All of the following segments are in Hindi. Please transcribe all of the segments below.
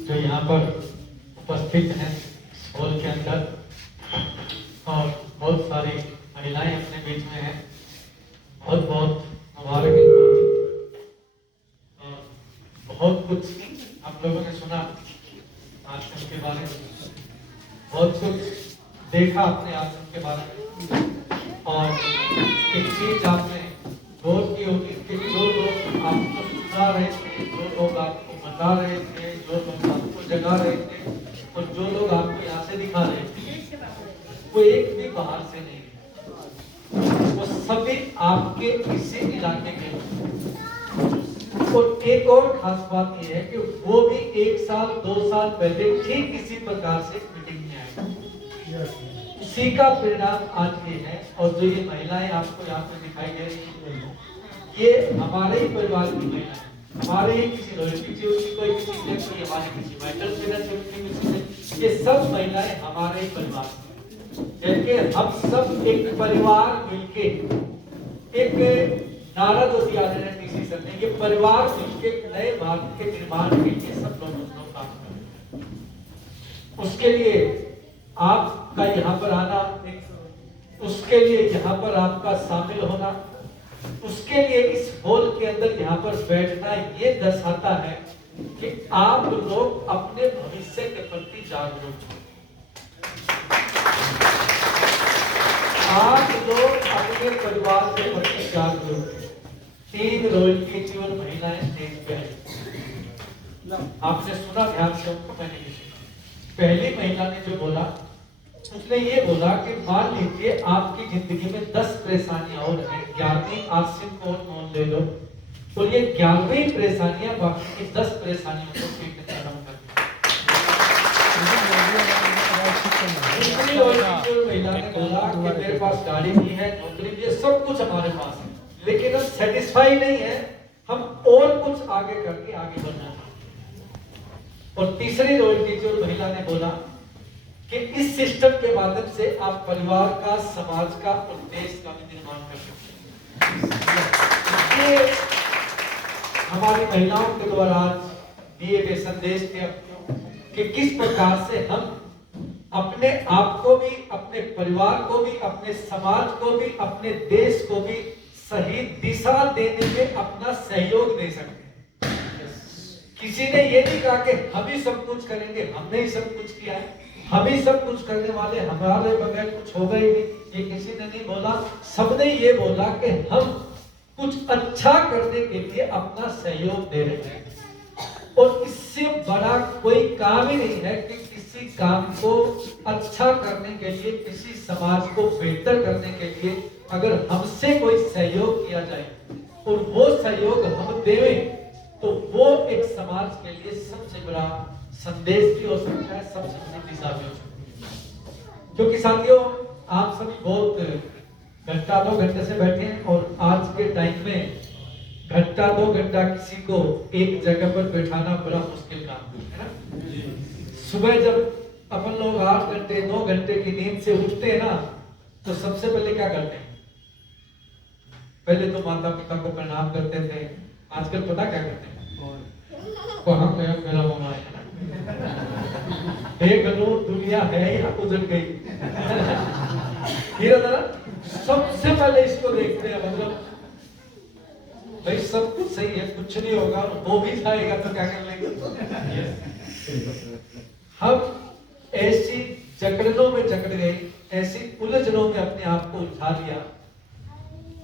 जो यहाँ पर उपस्थित हैं हॉल के अंदर और बहुत सारी महिलाएं अपने बीच में हैं, बहुत बहुत मुबारक। बहुत कुछ आप लोगों ने सुना आश्रम के बारे में, बहुत कुछ देखा अपने आश्रम के बारे में, और एक चीज आपने गौर की होगी कि जो लोग आपको सुना रहे थे, जो लोग आपको बता रहे थे, जो लोग आपको जगा रहे थे और जो लोग आपको यहाँ से दिखा रहे थे, वो एक भी बाहर से नहीं है, वो सभी आपके इसी इलाके के लोग। और एक और खास बात यह है कि वो भी 1 साल 2 साल पहले ठीक इसी प्रकार से मीटिंग में आए, उसी का परिणाम आज ये है। और जो ये महिलाएं आपको यहाँ पे दिखाई दे रही हैं, ये हमारे ही परिवार की महिलाएं, हमारे ही किसी लड़की की कोई किसी से, कोई हमारे किसी मेंटल पेरेंट्स की किसी से, ये सब महिलाएं हमारे ही परिवार से, जबकि हम सब एक परिवार मिलके, एक नारा जो दिया है किसी सर ने, ये परिवार मिलके नए भारत के निर्माण के लिए सब लोग काम कर रहे हैं। उसके लिए आपका यहाँ पर आना, उसके लिए यहाँ पर आपका शामिल होना, उसके लिए इस हॉल के अंदर यहाँ पर बैठना, ये दर्शाता है कि आप लोग अपने भविष्य के प्रति जागरूक हैं, आप लोग अपने परिवार के प्रति जागरूक हैं। 3 रॉयल्टी की और महिलाएं स्टेज पे आई, आपने सुना ध्यान से उनको, मैंने भी सुना। पहली महिला ने जो बोला, उसने ये बोला कि मान लीजिए आपकी जिंदगी में 10 परेशानियां और हैं, 11वीं आश्रम को नोन ले लो, और ये 11वीं परेशानियां बाकी की 10 परेशानियों को खत्म कर दी। महिला ने बोला कि मेरे पास गाड़ी भी है, नौकरी भी है, सब कुछ हमारे पास है, लेकिन हम सेटिस्फाई नहीं है, हम और कुछ आगे करके आगे बढ़ना चाहते। और तीसरी रॉयल महिला ने बोला कि इस सिस्टम के माध्यम से आप परिवार का, समाज का और देश का भी निर्माण कर सकते हैं। ये हमारी महिलाओं के द्वारा आज दिए गए संदेश थे कि किस प्रकार से हम अपने आप को भी, अपने परिवार को भी, अपने समाज को भी, अपने देश को भी सही दिशा देने में अपना सहयोग दे सकते हैं। किसी ने ये नहीं कहा कि हम ही सब कुछ करेंगे, हमने ही सब कुछ किया है, हम ही सब कुछ करने वाले, हमारे बगैर कुछ होगा ही नहीं, ये किसी ने नहीं बोला। सबने ये बोला कि हम कुछ अच्छा करने के लिए अपना सहयोग दे रहे हैं, और इससे बड़ा कोई काम ही नहीं है कि किसी काम को अच्छा करने के लिए, किसी समाज को बेहतर करने के लिए अगर हमसे कोई सहयोग किया जाए और वो सहयोग हम देवें, तो वो एक समाज के लिए सबसे बड़ा संदेश भी हो सकता है, सबसे बड़ी दिशा भी हो सकती है। क्योंकि साथियों, आप सभी बहुत घंटा 2 घंटे से बैठे हैं, और आज के टाइम में घंटा 2 घंटा किसी को एक जगह पर बैठाना बड़ा मुश्किल काम है ना। सुबह जब अपन लोग 8 घंटे 9 घंटे की नींद से उठते हैं ना, तो सबसे पहले क्या करते हैं? पहले तो माता पिता को प्रणाम करते थे, आजकल पता क्या करते हैं? कहाँ गया मेरा मामा है ना, देख लो दुनिया है या गुजर गई। सबसे पहले इसको देखते हैं, मतलब भाई सब कुछ सही है, कुछ नहीं होगा, वो भी जाएगा तो क्या कर लेंगे। हम ऐसी जकड़नों में जकड़ गए, ऐसी उलझनों में अपने आप को उलझा लिया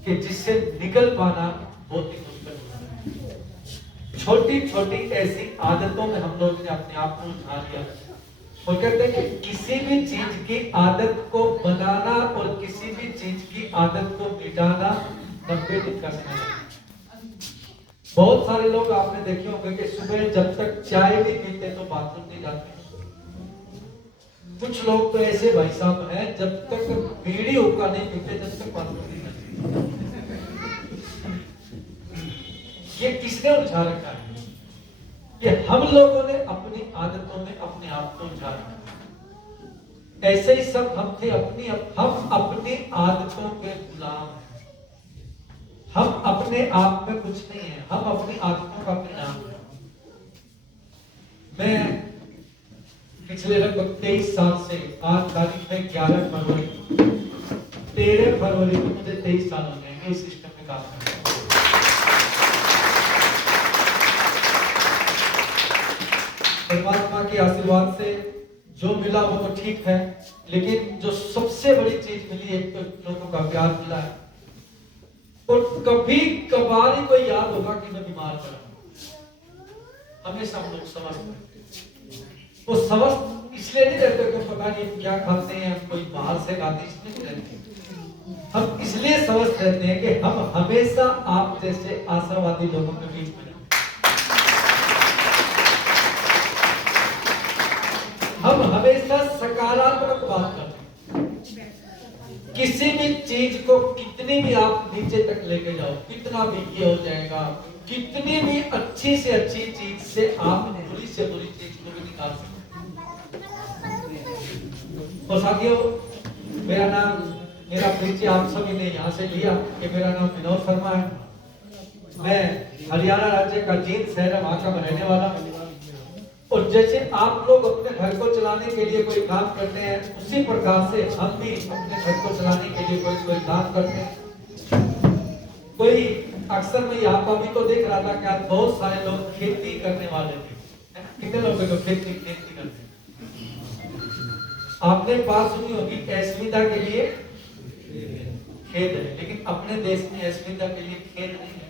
कि जिससे निकल पाना बहुत ही मुश्किल है। छोटी छोटी ऐसी आदतों में हम लोग ने अपने आप को उलझा लिया, और कहते हैं कि किसी भी चीज की आदत को बनाना और किसी भी चीज की आदत को मिटाना 90 दिन का समय है। बहुत सारे लोग आपने देखे होंगे कि सुबह जब तक चाय नहीं पीते तो बाथरूम नहीं जाते। कुछ लोग तो ऐसे भाई साहब हैं, जब तक बीड़ी हुक्का नहीं पीते जब तक बाथरूम नहीं जाते। ये किसने उलझा रखा है? ये हम लोगों ने अपनी आदतों में अपने आप को उलझा रखा है। ऐसे ही सब हम थे हम अपनी आदतों के गुलाम हैं। हम अपने आप में कुछ नहीं है, हम अपनी आदतों का परिणाम हैं। मैं पिछले लगभग 23 साल से, आज तारीख है 11 फरवरी, 13 फरवरी को मुझे 23 साल हो गए इस सिस्टम में काम करते हैं। परमात्मा के आशीर्वाद से जो मिला वो तो ठीक है, लेकिन जो सबसे बड़ी चीज मिली, एक तो लोगों का प्यार मिला है। और कभी कभार ही कोई याद होगा कि मैं बीमार पड़ा, हमेशा हम लोग स्वस्थ, वो स्वस्थ इसलिए नहीं रहते कि पता नहीं क्या खाते हैं, कोई बाहर से खाते इसलिए नहीं रहते। हम इसलिए स्वस्थ रहते हैं कि हम हमेशा आप जैसे आशावादी लोगों के बीच में, हम हमेशा सकारात्मक बात करते हैं। किसी भी चीज को कितनी भी आप नीचे तक लेके जाओ, कितना भी ये हो जाएगा, कितनी भी अच्छी से अच्छी चीज से आप बुरी से बुरी चीज को भी निकाल सकते। और साथियों, मेरा परिचय आप सभी ने यहाँ से लिया कि मेरा नाम विनोद शर्मा है। मैं हरियाणा राज्य का जींद शहर वहां का रहने वाला। और जैसे आप लोग अपने घर को चलाने के लिए कोई काम करते हैं, उसी प्रकार से हम भी अपने घर को चलाने के लिए कोई काम करते हैं। कोई अक्सर मैं यहाँ पर भी तो देख रहा था कि आज बहुत सारे लोग खेती करने वाले थे। कितने लोग तो खेती करते हैं। आपने बात सुनी होगी अस्मिता के लिए खेत है, लेकिन अपने देश में अस्मिता के लिए खेत नहीं है।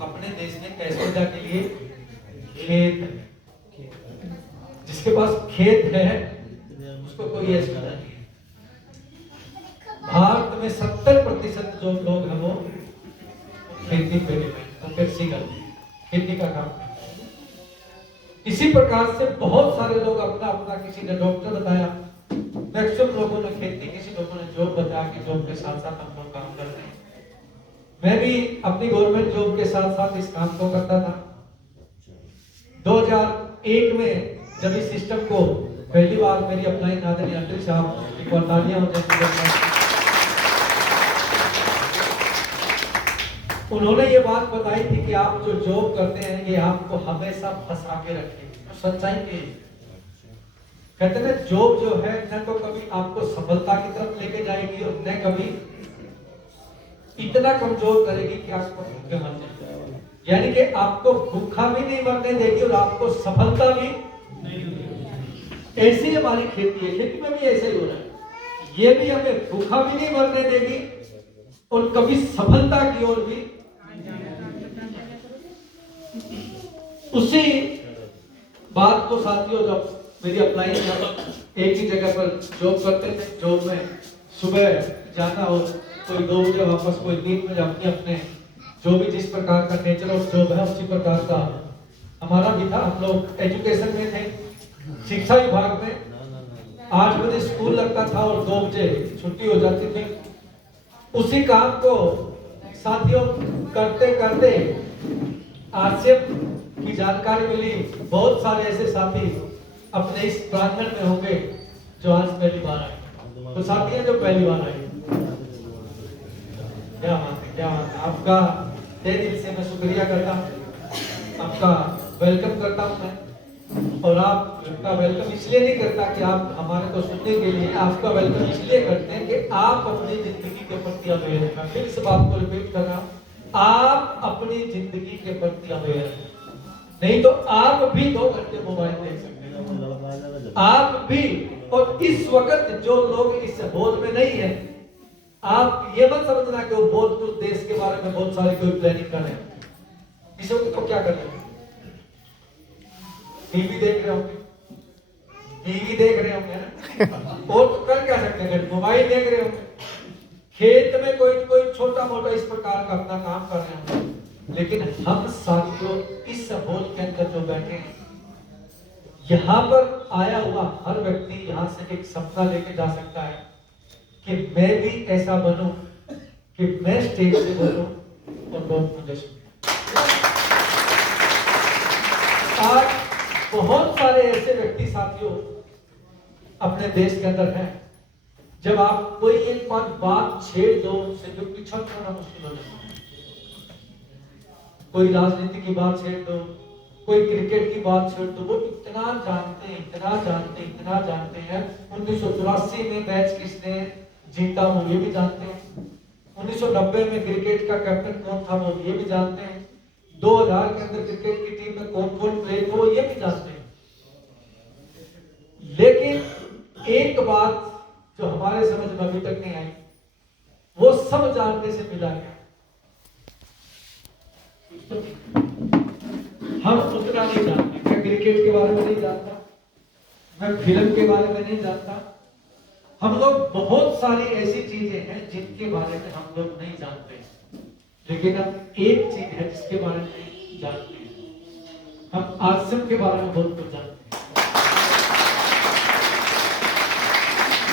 अपने देश में अस्मिता के लिए खेत है। जिसके पास खेत है उसको कोई अस्मिता नहीं है। भारत में 70% जो लोग हैं वो खेती पे डिपेंड, कृषि करते हैं, खेती का काम। इसी प्रकार से बहुत सारे लोग अपना अपना, किसी ने डॉक्टर बताया, मैक्सिमम लोगों ने खेती, किसी लोगों ने जॉब बताया कि जॉब के साथ साथ हम लोग काम करते हैं। मैं भी अपनी गवर्नमेंट जॉब के साथ साथ इस काम को करता था। 2001 में जब इस सिस्टम को पहली बार मेरी अपलाई नादरी अंतरी साहब एक बार तालियां हो जाए, उन्होंने ये बात बताई थी कि आप जो जॉब करते हैं ये आपको हमेशा फंसा के रखेगी। तो सच्चाई की कहते हैं जॉब जो है न तो कभी आपको सफलता की तरफ लेके जाएगी और न कभी इतना कमजोर करेगी कि आपको भूखे मर जाए। यानी कि आपको भूखा भी नहीं मरने देगी और आपको सफलता भी नहीं। ऐसी हमारी खेती है, खेती में भी ऐसे ही हो रहा है। ये भी हमें भूखा भी नहीं मरने देगी और कभी सफलता की ओर भी। उसी बात को साथियों, जब मेरी अप्लाई एक ही जगह पर जॉब करते थे, जॉब में सुबह जाना और कोई 2 बजे वापस, कोई 3 बजे, अपने अपने जो भी जिस प्रकार का नेचर ऑफ जॉब है उसी प्रकार का हमारा भी था। हम लोग एजुकेशन में थे, शिक्षा विभाग में 8 बजे स्कूल लगता था और 2 बजे छुट्टी हो जाती थी। उसी काम को साथियों करते करते आरसीएफ की जानकारी मिली। बहुत सारे ऐसे साथी अपने इस प्रांगण में होंगे जो आज पहली बार आए। तो साथियों जो पहली बार आए, क्या बात है, क्या बात है। आपका तहे दिल से मैं शुक्रिया करता हूँ, आपका वेलकम करता हूँ मैं। और आपका वेलकम इसलिए नहीं करता कि आप हमारे को सुनने के लिए, आपका वेलकम इसलिए करते हैं कि आप अपनी जिंदगी के प्रति अवेयर हैं। मैं फिर इस बात को रिपीट कर रहा हूँ, आप अपनी जिंदगी के प्रति अवेयर हैं। नहीं तो आप भी 2 घंटे मोबाइल देख सकते हैं, आप भी। और इस वक्त जो लोग इस हॉल में नहीं है, आप ये मत समझना कि वो बहुत कुछ देश के बारे में बहुत सारी कोई प्लानिंग कर रहे हैं। इस वक्त तो क्या कर रहे हैं, टीवी देख रहे होंगे, टीवी देख रहे होंगे ना। और तो कर क्या सकते हैं, मोबाइल देख रहे होंगे। खेत में कोई छोटा मोटा इस प्रकार का अपना काम कर रहे होंगे। लेकिन हम साथियों इस हॉल के अंदर जो बैठे हैं, यहाँ पर आया हुआ हर व्यक्ति यहाँ से एक सपना लेके जा सकता है कि मैं भी ऐसा बनूं कि मैं स्टेज से बोलूं और लोग मुझे सुने। आज बहुत सारे ऐसे व्यक्ति साथियों अपने देश के अंदर है। जब आप कोई एक बात छेड़ दो उससे जो पीछा करना मुश्किल हो जाता है। कोई राजनीति की बात छेड़ दो, कोई क्रिकेट की बात छेड़ दो, वो इतना जानते हैं, इतना जानते हैं, इतना जानते हैं। 1984 में मैच किसने जीता वो ये भी जानते हैं। 1990 में क्रिकेट का कैप्टन कौन था वो ये भी जानते हैं। 2000 के अंदर क्रिकेट की टीम में कौन कौन प्लेयर थे वो ये भी जानते हैं। लेकिन एक बात जो हमारे समझ में अभी तक नहीं आई, वो सब जानने से मिला है। हम उतना नहीं जानते। मैं क्रिकेट के बारे में नहीं जानता, मैं फिल्म के बारे में नहीं जानता। हम लोग बहुत सारी ऐसी चीजें हैं जिनके बारे में हम लोग नहीं जानते, लेकिन हम एक चीज है जिसके बारे में नहीं जानते हैं। हम आश्रम के बारे में बहुत कुछ जानते हैं।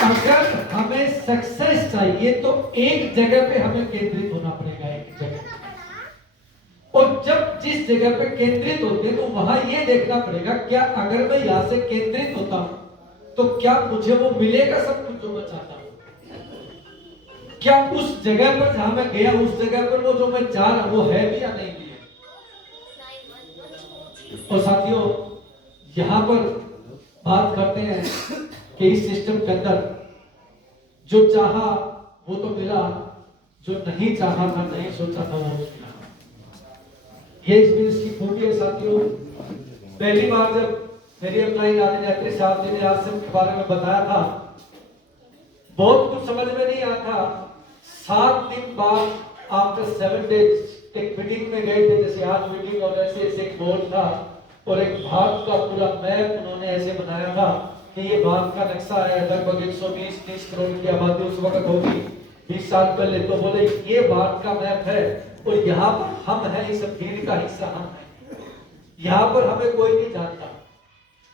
अगर हमें सक्सेस चाहिए तो एक जगह पे हमें केंद्रित होना पड़ेगा, एक जगह। और जब जिस जगह पे केंद्रित होते हैं तो वहां ये देखना पड़ेगा क्या अगर मैं यहां से केंद्रित होता हूं तो क्या मुझे वो मिलेगा सब कुछ जो मैं चाहता हूं। क्या उस जगह पर जहां मैं गया उस जगह पर वो जो मैं चाह रहा वो है भी या नहीं भी है। और साथियों यहां पर बात करते हैं कि इस सिस्टम के अंदर जो चाहा वो तो मिला, जो नहीं चाहा था, नहीं सोचा था वो मिला। ये इस बिजनेस की खूबी है साथियों। पहली बार जब मेरी अपलाइन आदित्य साहब जी ने आश्रम के बारे में बताया था, बहुत कुछ समझ में नहीं आया था। 7 दिन बाद आफ्टर 7 डेज एक मीटिंग में गए थे, जैसे आज मीटिंग और ऐसे एक बोर्ड था और एक भारत का पूरा मैप उन्होंने ऐसे बनाया था कि ये भारत का नक्शा है, लगभग 120-130 करोड़ की आबादी उस वक्त होगी 20 साल पहले। तो बोले ये भारत का मैप है और यहाँ पर हम हैं, इस भीड़ का हिस्सा हम हैं, यहाँ पर हमें कोई नहीं जानता।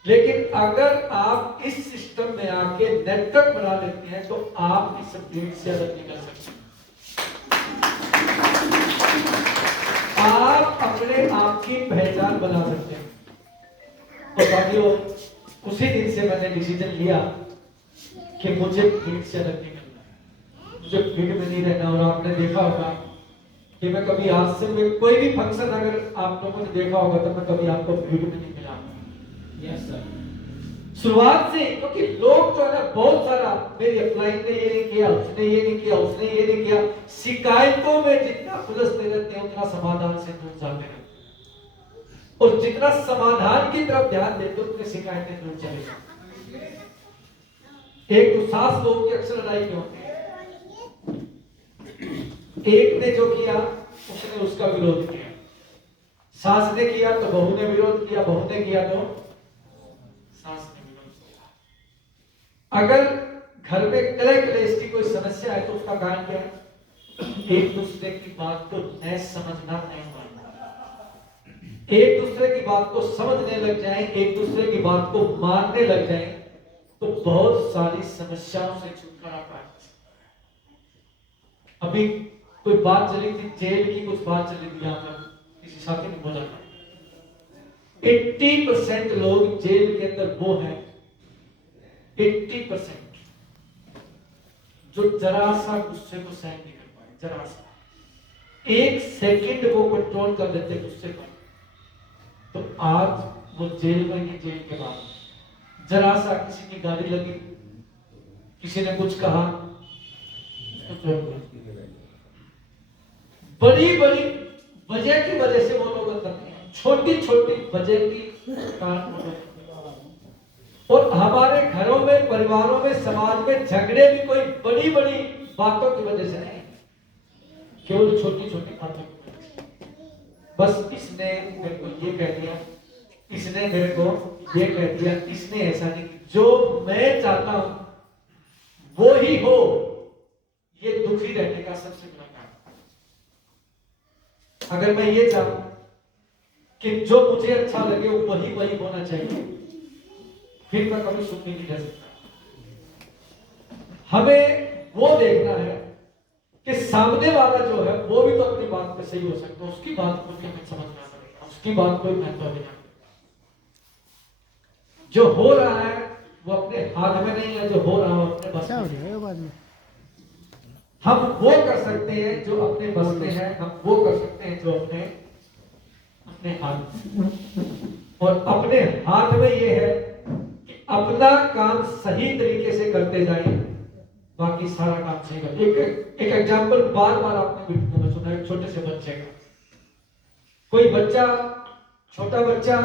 लेकिन अगर आप इस सिस्टम में आके नेटवर्क बना लेते हैं तो आप इस भीड़ से अलग निकल सकते हैं। आप अपने आप की पहचान बना सकते हैं। तो साथियों उसी दिन से मैंने डिसीजन लिया कि मुझे भीड़ से अलग निकलना है, मुझे भीड़ में नहीं रहना। और आपने देखा होगा कि मैं कभी आश्रम में कोई भी फंक्शन अगर आप लोगों ने देखा होगा तो मैं कभी आपको भीड़ में नहीं मिला। Yes sir. शुरुआत से, क्योंकि लोग जो है ना बहुत सारा, मेरी अपलाइन ने ये नहीं किया, उसने ये नहीं किया, उसने ये नहीं किया, शिकायतों में जितना खुलसते रहते हैं उतना समाधान से दूर जाते हैं। और जितना समाधान की तरफ ध्यान देते हो उतनी शिकायतें दूर चली जाती। एक तो सास लोगों की अक्सर लड़ाई में होती है। एक ने जो किया उसने उसका विरोध किया, सास ने किया तो बहू ने विरोध किया, बहू ने किया तो सास ने विरोध किया। अगर घर में कले कलेश की कोई समस्या है तो उसका कारण क्या है? एक दूसरे की बात को न समझना, नहीं मानना। एक दूसरे की बात को समझने लग जाएं, एक दूसरे की बात को मानने लग जाएं तो बहुत सारी समस्याओं से छुटकारा पाया। अभी कोई बात चली थी, जेल की कुछ बात चली थी, यहाँ पर किसी साथी ने बोला था 80% लोग जेल के अंदर वो हैं, 80% जो जरा सा गुस्से को सहन नहीं कर पाए, जरा सा एक सेकंड वो कंट्रोल कर लेते गुस्से को, तो आज वो जेल में ही, जेल के बाद जरा सा किसी की गाली लगी, किसी ने कुछ कहा, बड़ी बड़ी वजह की वजह से वो लोग अंदर नहीं, छोटी छोटी वजह की कारण। और हमारे घरों में, परिवारों में, समाज में झगड़े भी कोई बड़ी बड़ी बातों की वजह से नहीं, केवल छोटी छोटी बातों की वजह से। बस इसने मेरे को ये कह दिया, इसने मेरे को ये कह दिया, इसने ऐसा नहीं, जो मैं चाहता हूं वो ही हो, ये दुखी रहने का सबसे बड़ा कारण। अगर मैं ये चाहूं कि जो मुझे अच्छा लगे वही वही होना चाहिए, फिर मैं कभी सुखी नहीं रह सकता। हमें वो देखना है कि सामने वाला जो है वो भी तो अपनी बात पे सही हो सकता है, उसकी बात को भी हमें समझना पड़ेगा, उसकी बात को भी महत्व देना पड़ेगा। जो हो रहा है वो अपने हाथ में नहीं है, जो हो रहा हो अपने बस क्या हो में। रहा है बाद में? हम वो कर सकते हैं जो अपने बस में है, हम वो कर सकते हैं जो अपने अपने हाथ में। और अपने हाथ में ये है कि अपना काम सही तरीके से करते जाएं, बाकी सारा काम सही कर। एक एग्जांपल बार बार आपने वीडियो में सुना है, छोटे से बच्चे का। कोई बच्चा, छोटा बच्चा,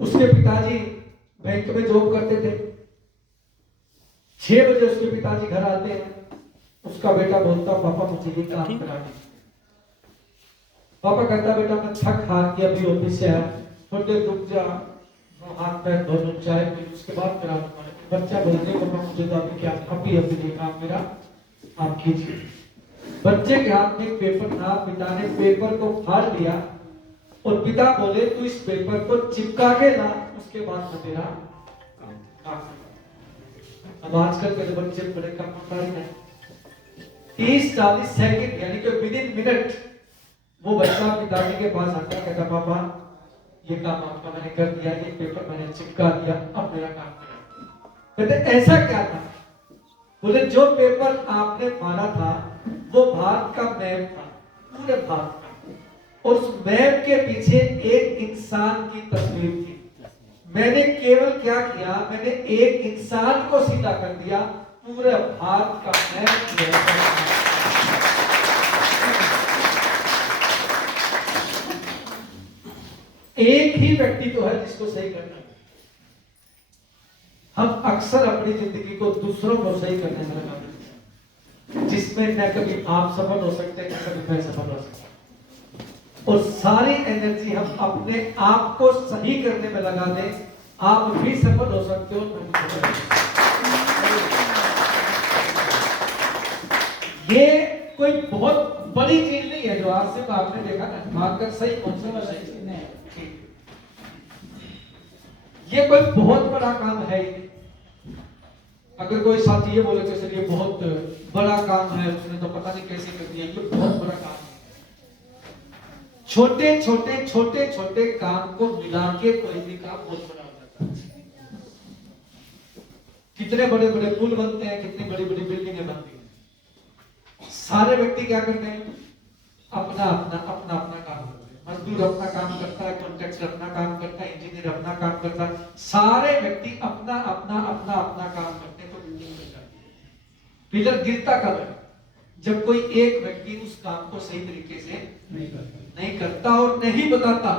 उसके पिताजी बैंक में जॉब करते थे। 6 बजे उसके पिताजी घर आते हैं, उसका बेटा बोलता पापा मुझे ये काम करा दे। पापा कहता बेटा मैं थक हार के अभी ऑफिस से आया, थोड़ी देर रुक जा, हाथ पैर धो लूं, चाय पी लूं, उसके बाद करा दूंगा। बच्चा बोलते पापा मुझे तो अभी क्या, अभी ये काम मेरा आप कीजिए। बच्चे के हाथ में पेपर था, पिता ने पेपर को फाड़ दिया और पिता बोले तू इस पेपर को चिपका के ला, उसके बाद मैं तेरा काम। अब आजकल के बच्चे बड़े कमजोर हैं। 30-40 सेकंड यानी कि विद इन मिनट वो बच्चा पिताजी के पास आता, कहता पापा ये काम आपका मैंने कर दिया, ये पेपर मैंने चिपका दिया, अब मेरा काम करें। कहते ऐसा क्या था? बोले जो पेपर आपने मारा था वो भारत का मैप था, पूरे भारत का, और उस मैप के पीछे एक इंसान की तस्वीर थी। मैंने केवल क्या किया, मैंने एक इंसान को सीधा कर दिया, पूरे भारत का मैप। एक ही व्यक्ति तो है जिसको सही करना है। हम अक्सर अपनी जिंदगी को दूसरों को सही करने में लगा देते हैं, जिसमें न कभी आप सफल हो सकते हैं, न कभी मैं सफल हो सकता। और सारी एनर्जी हम अपने आप को सही करने में लगा दें, आप भी सफल हो सकते हो, मैं भी सफल हो सकता। ये कोई बहुत बड़ी चीज नहीं है जो आज से आपने देखा ना, मार्कर सही कौन सा वाला है, ये कोई बहुत बड़ा काम है। अगर कोई साथी ये बोले कि सर ये बहुत बड़ा काम है, उसने तो पता नहीं कैसे कर दिया, ये बहुत बड़ा काम है। छोटे छोटे काम को मिला के कोई भी काम बहुत बड़ा हो जाता है। कितने बड़े बड़े पुल बनते हैं, कितनी बड़ी बड़ी बिल्डिंगें बनती हैं। सारे व्यक्ति क्या करते हैं, अपना अपना काम करते हैं। मजदूर अपना काम करता है, कॉन्ट्रैक्टर अपना काम करता है, इंजीनियर अपना काम करता है, सारे व्यक्ति अपना काम करते हैं, तो बिल्डिंग बन जाती है। पिलर गिरता कब है? जब कोई एक व्यक्ति उस काम को सही तरीके से नहीं करता और नहीं बताता।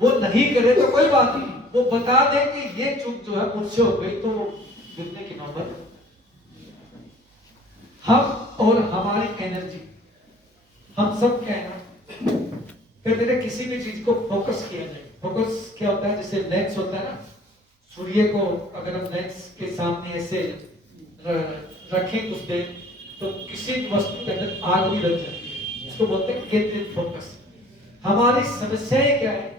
वो नहीं करे तो कोई बात नहीं, वो बता दे कि ये चूक जो है मुझसे हो गई, तो गिरने की नौबत। हम और हमारी एनर्जी, हम सब क्या है ना, कहते हैं किसी भी चीज को फोकस किया जाए। फोकस क्या होता है? जैसे लेंस होता है ना, सूर्य को अगर हम लेंस के सामने ऐसे रखें कुछ देर, तो किसी वस्तु के अंदर आग भी लग जाती है, इसको बोलते हैं केंद्रित फोकस। हमारी समस्याएं क्या है?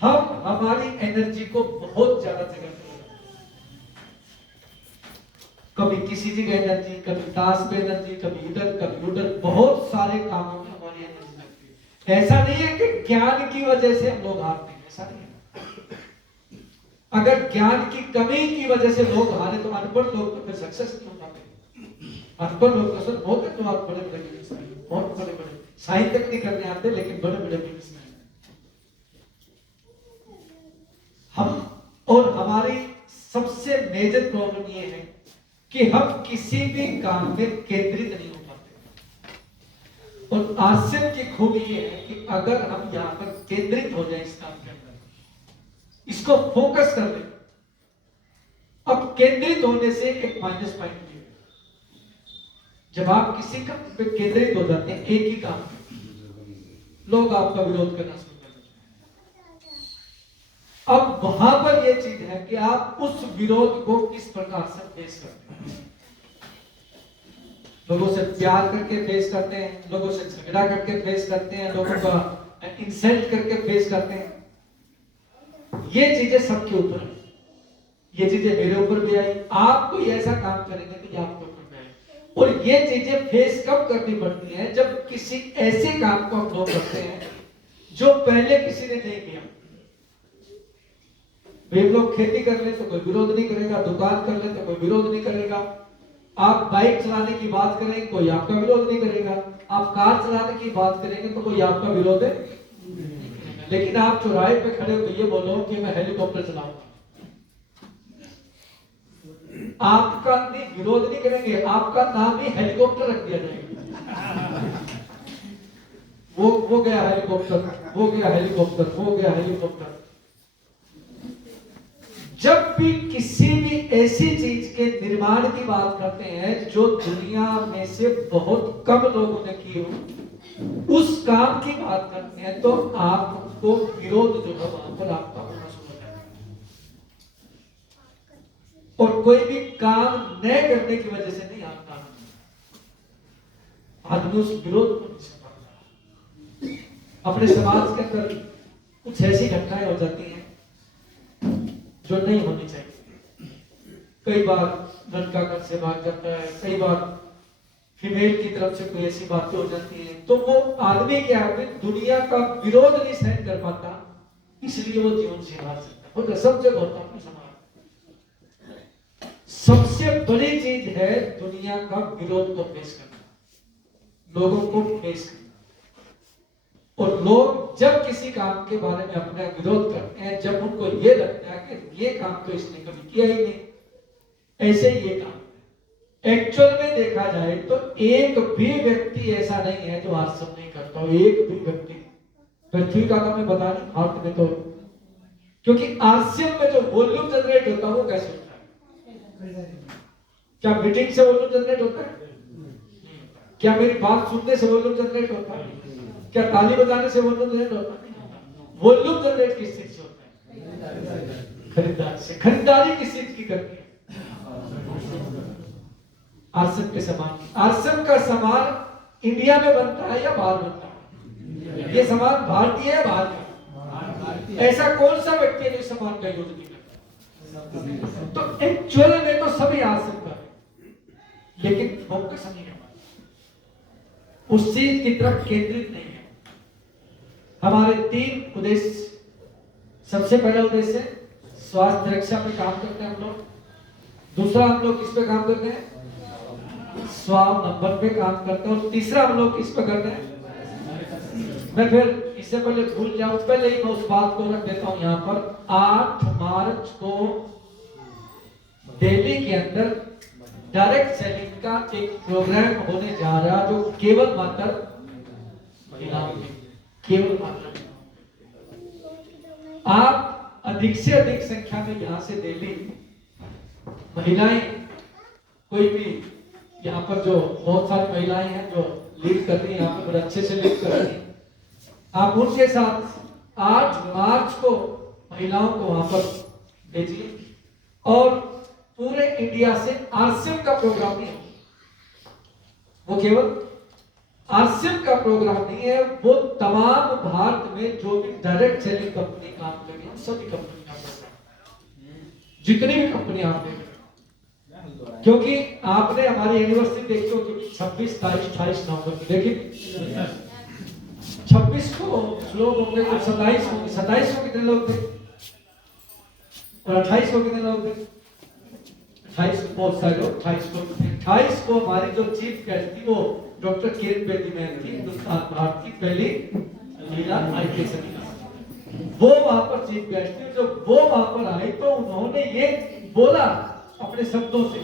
हम हमारी एनर्जी को बहुत ज्यादा जगह पे, कभी किसी जगह एनर्जी, कभी ताश पे एनर्जी, कभी इधर कभी उधर, बहुत सारे कामों में हमारी एनर्जी लगती है। ऐसा नहीं है कि ज्ञान की वजह से हम लोग हारते हैं, ऐसा नहीं है। अगर ज्ञान की कमी की वजह से लोग हारे तो अनपढ़ लोग तो फिर सक्सेस नहीं हो पाते। अनपढ़ लोग तो सर बहुत है, बहुत बड़े बड़े बिजनेसमैन, बहुत बड़े बड़े साहित्य तक नहीं करने आते, लेकिन बड़े बड़े बिजनेसमैन। हम और हमारी सबसे मेजर प्रॉब्लम ये है कि हम किसी भी काम में केंद्रित नहीं हो पाते। और आसिफ की खूबी ये है कि अगर हम यहाँ पर केंद्रित हो जाए इस काम के अंदर, इसको फोकस कर ले। अब केंद्रित होने से एक माइनस पॉइंट भी है। जब आप किसी काम पे केंद्रित हो जाते हैं, एक ही काम पे, लोग आपका विरोध करना शुरू कर देते हैं। अब वहां पर यह चीज है कि आप उस विरोध को किस प्रकार से फेस करते हैं। लोगों से प्यार करके फेस करते हैं, लोगों से झगड़ा करके फेस करते हैं, लोगों का इंसल्ट करके फेस करते हैं। ये चीजें सबके ऊपर है, ये चीजें मेरे ऊपर भी आई। आप कोई ऐसा काम करेंगे तो ये आपके ऊपर भी आए। और ये चीजें फेस कब करनी पड़ती हैं? जब किसी ऐसे काम को हम लोग करते हैं जो पहले किसी ने नहीं किया। वे लोग खेती कर ले तो कोई विरोध नहीं करेगा, दुकान कर ले तो कोई विरोध नहीं करेगा, आप बाइक चलाने की बात करेंगे कोई आपका विरोध नहीं करेगा, आप कार चलाने की बात करेंगे तो कोई आपका विरोध है। लेकिन आप चौराहे पे खड़े हो ये बोलो कि मैं हेलीकॉप्टर चलाऊंगा, आपका नहीं विरोध नहीं करेंगे, आपका नाम ही हेलीकॉप्टर रख दिया जाएगा। वो गया हेलीकॉप्टर, वो गया हेलीकॉप्टर, वो गया हेलीकॉप्टर। जब भी किसी भी ऐसी चीज के निर्माण की बात करते हैं जो दुनिया में से बहुत कम लोगों ने की हो, उस काम की बात करते हैं तो आपको विरोध जो है वहां पर आपका होना शुरू हो जाएगा। और कोई भी काम न करने की वजह से नहीं आता, आदमी उस विरोध को नहीं सकता। अपने समाज के अंदर कुछ ऐसी घटनाएं हो जाती हैं जो नहीं होनी चाहिए। कई बार लड़का घर से भाग जाता है, कई बार फीमेल की तरफ से कोई ऐसी बातें हो जाती हैं, तो वो आदमी के आगे दुनिया का विरोध नहीं सहन कर पाता, इसलिए वो जीवन से हार सकता है। सब जगह होता है समाज। सबसे बड़ी चीज है दुनिया का विरोध को फेस करना, लोगों को फेस करना। और लोग जब किसी काम के बारे में अपना विरोध करते हैं, जब उनको ये लगता है कि ये काम तो इसने कभी किया ही नहीं, ऐसे ही ये काम। एक्चुअल में देखा जाए तो एक भी व्यक्ति ऐसा नहीं है जो आश्रम नहीं करता हो, एक भी व्यक्ति पृथ्वी का तो मैं बता नहीं, भारत में तो, क्योंकि आश्रम में जो वॉल्यूम जनरेट होता है वो कैसे होता है? क्या मीटिंग से वॉल्यूम जनरेट होता है? क्या मेरी बात सुनने से वॉल्यूम जनरेट होता है? क्या ताली बजाने से वॉल्यूम जनरेट होता है? वॉल्यूम जनरेट किस चीज से होता है? खरीदारी से। खरीदारी किस चीज की करती है? आश्रम के सामान। आश्रम का सामान इंडिया में बनता है या बाहर बनता है? ये सामान भारतीय है, बाहर का? ऐसा कौन सा व्यक्ति है जो सामान का यूज नहीं करता? तो एक्चुअल में तो सभी आश्रम का है, लेकिन फोकस नहीं है, उस चीज की तरफ केंद्रित नहीं है। हमारे 3 उद्देश्य। सबसे पहला उद्देश्य स्वास्थ्य रक्षा पे काम करते हैं हम लोग। दूसरा हम लोग किस पे काम करते हैं? स्वावलंबन पे काम करते हैं। और तीसरा हम लोग किस पे करते हैं? मैं फिर इससे पहले भूल जाऊं, पहले ही मैं उस बात को रख देता हूं यहाँ पर। 8 मार्च को दिल्ली के अंदर डायरेक्ट सेलिंग का एक प्रोग्राम होने जा रहा, जो केवल मात्र महिलाओं के, केवल मात्र आप अधिक से अधिक संख्या में यहाँ से दिल्ली महिलाएं, कोई भी यहाँ पर जो बहुत सारी महिलाएं हैं जो लीड कर रही हैं, यहाँ पर बड़े अच्छे से लीड कर रही हैं, आप उनके साथ 8 मार्च को महिलाओं को वहां पर भेजिए। और पूरे इंडिया से आरसीएम का प्रोग्राम नहीं है, वो केवल आरसीएम का प्रोग्राम नहीं है, वो तमाम भारत में जो भी डायरेक्ट सेलिंग कंपनी काम कर रही है, सभी कंपनी काम कर रही है, जितनी भी कंपनी आप देख रहे हैं। क्योंकि आपने हमारी यूनिवर्सिटी देखी होगी 26, 27, 28 नवंबर देखिए, 26 को लोग होंगे, 27 को कितने लोग थे और 28 को कितने लोग थे? 28 को बहुत सारे लोग, 28 को हमारी जो चीफ गेस्ट थी वो डॉक्टर किरण बेदी मैम थी, हिंदुस्तान भारत की पहली महिला आईपीएस अधिकारी। वो वहां पर चीफ गेस्ट थी। जब वो वहां पर आई तो उन्होंने ये बोला अपने शब्दों से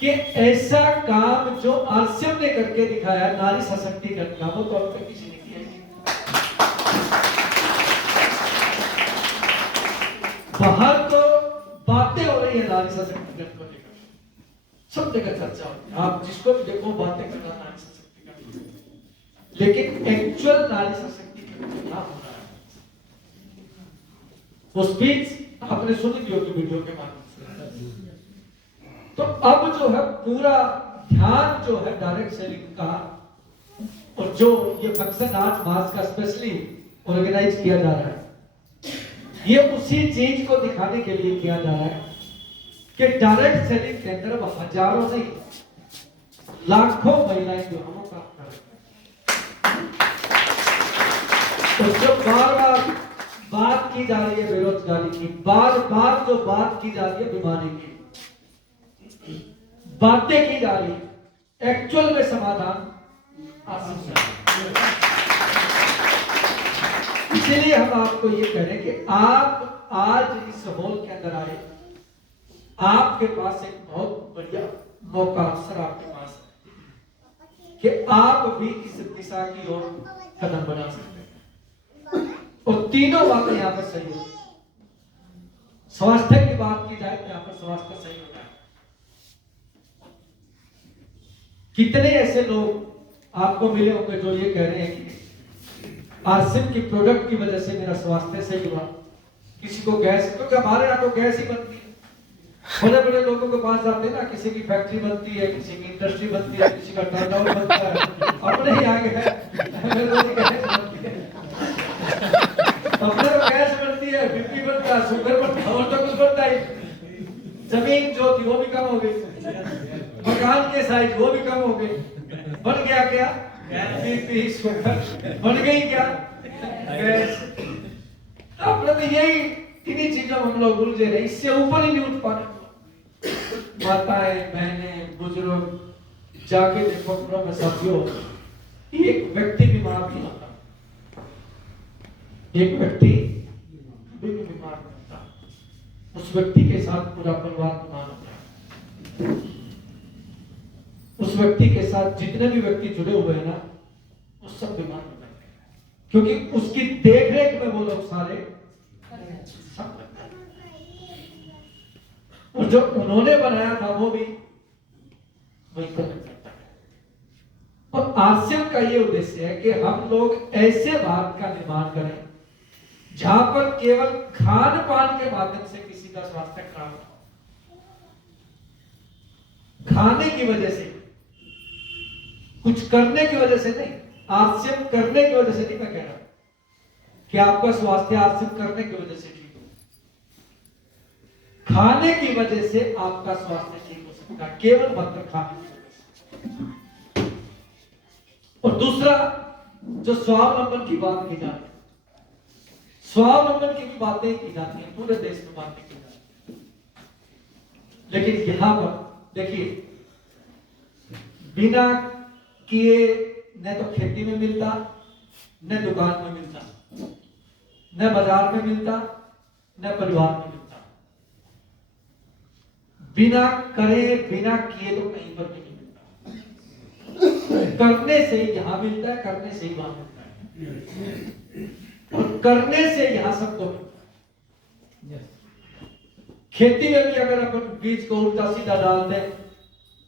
कि ऐसा काम जो आरसीएम ने करके दिखाया, नारी सशक्तिकरण का, वो तो अब तक किसी ने किया नहीं। बाहर तो बातें हो रही है नारी सशक्तिकरण को लेकर, सब जगह चर्चा होती है, आप जिसको भी देखो बातें कर रहा नारी सशक्तिकरण, लेकिन एक्चुअल नारी सशक्तिकरण क्या हो रहा है? वो स्पीच आपने सुनी थी होगी वीडियो के माध्यम से। तो अब जो है पूरा ध्यान जो है डायरेक्ट सेलिंग का, और जो ये फंक्शन 8 मार्च का स्पेशली ऑर्गेनाइज किया जा रहा है, ये उसी चीज को दिखाने के लिए किया जा रहा है कि डायरेक्ट सेलिंग के अंदर हजारों नहीं लाखों महिलाएं जो हम काम कर रही हैं। तो जब बार बार बात की जा रही है बेरोजगारी की, बार बार जो बात की जा रही है बीमारी की, बातें की जा रही है, एक्चुअल में समाधान इसलिए हम आपको ये कह रहे हैं कि आप आज इस हॉल के अंदर आए, आपके पास एक बहुत बढ़िया मौका अवसर आपके पास है कि आप भी इस दिशा की ओर कदम बढ़ा सकते हैं। और तीनों बातें यहाँ पर सही हो। स्वास्थ्य की बात की जाए तो यहाँ पर स्वास्थ्य सही होता है। कितने ऐसे लोग आपको मिले होंगे जो ये कह रहे हैं कि आरसीएम की प्रोडक्ट की वजह से मेरा स्वास्थ्य सही हुआ। किसी को गैस, क्योंकि हमारे यहाँ तो गैस ही बनती है, बड़े बड़े लोगों के पास जाते हैं ना, किसी की फैक्ट्री बनती है, किसी की इंडस्ट्री बनती है, किसी का टर्नओवर बनता है, अपने ही आगे है अपने तो गैस बनती है, बीपी बनता है, शुगर बनता है, और तो कुछ बनता ही। जमीन जो थी वो भी कम हो गई, मकान के साइज वो भी कम हो गए, बन गया क्या? बीपी शुगर बन गई क्या? गैस। अपने तो यही इन्हीं चीजों में हम लोग उलझे रहे, इससे ऊपर ही नहीं उठ पा रहे। माताएं, बहनें, बुजुर्ग जाके देखो में साथियों, एक व्यक्ति बीमार नहीं होता, एक व्यक्ति भी बीमार नहीं होता, उस व्यक्ति के साथ पूरा परिवार बीमार होता है। उस व्यक्ति के साथ जितने भी व्यक्ति जुड़े हुए हैं ना, वो सब बीमार हो जाते हैं, क्योंकि उसकी देखरेख में वो लोग सारे सब। और जो उन्होंने बनाया था वो भी वही करता है। और आरसीएम का ये उद्देश्य है कि हम लोग ऐसे भारत का निर्माण करें जहां पर केवल खान पान के माध्यम से किसी का स्वास्थ्य खराब हो, खाने की वजह से, कुछ करने की वजह से नहीं, आरसीएम करने की वजह से नहीं। मैं कह रहा कि आपका स्वास्थ्य आरसीएम करने की वजह से ठीक हो, खाने की वजह से आपका स्वास्थ्य ठीक हो सकता है, केवल मात्र खाने की वजह से। और दूसरा, जो स्वावलंबन की बात की जाती है, स्वावलंबन की भी बातें की जाती हैं, पूरे देश में बातें की जाती हैं, लेकिन यहां पर देखिए, बिना किए न तो खेती में मिलता, न दुकान में मिलता, न बाजार में मिलता, न परिवार में मिलता। बिना करे, बिना किए तो कहीं पर भी नहीं मिलता। करने से ही यहां मिलता है, करने से ही वहां मिलता है, और करने से यहां सबको मिलता है। खेती में भी अगर अपन बीज को उल्टा सीधा डाल दें,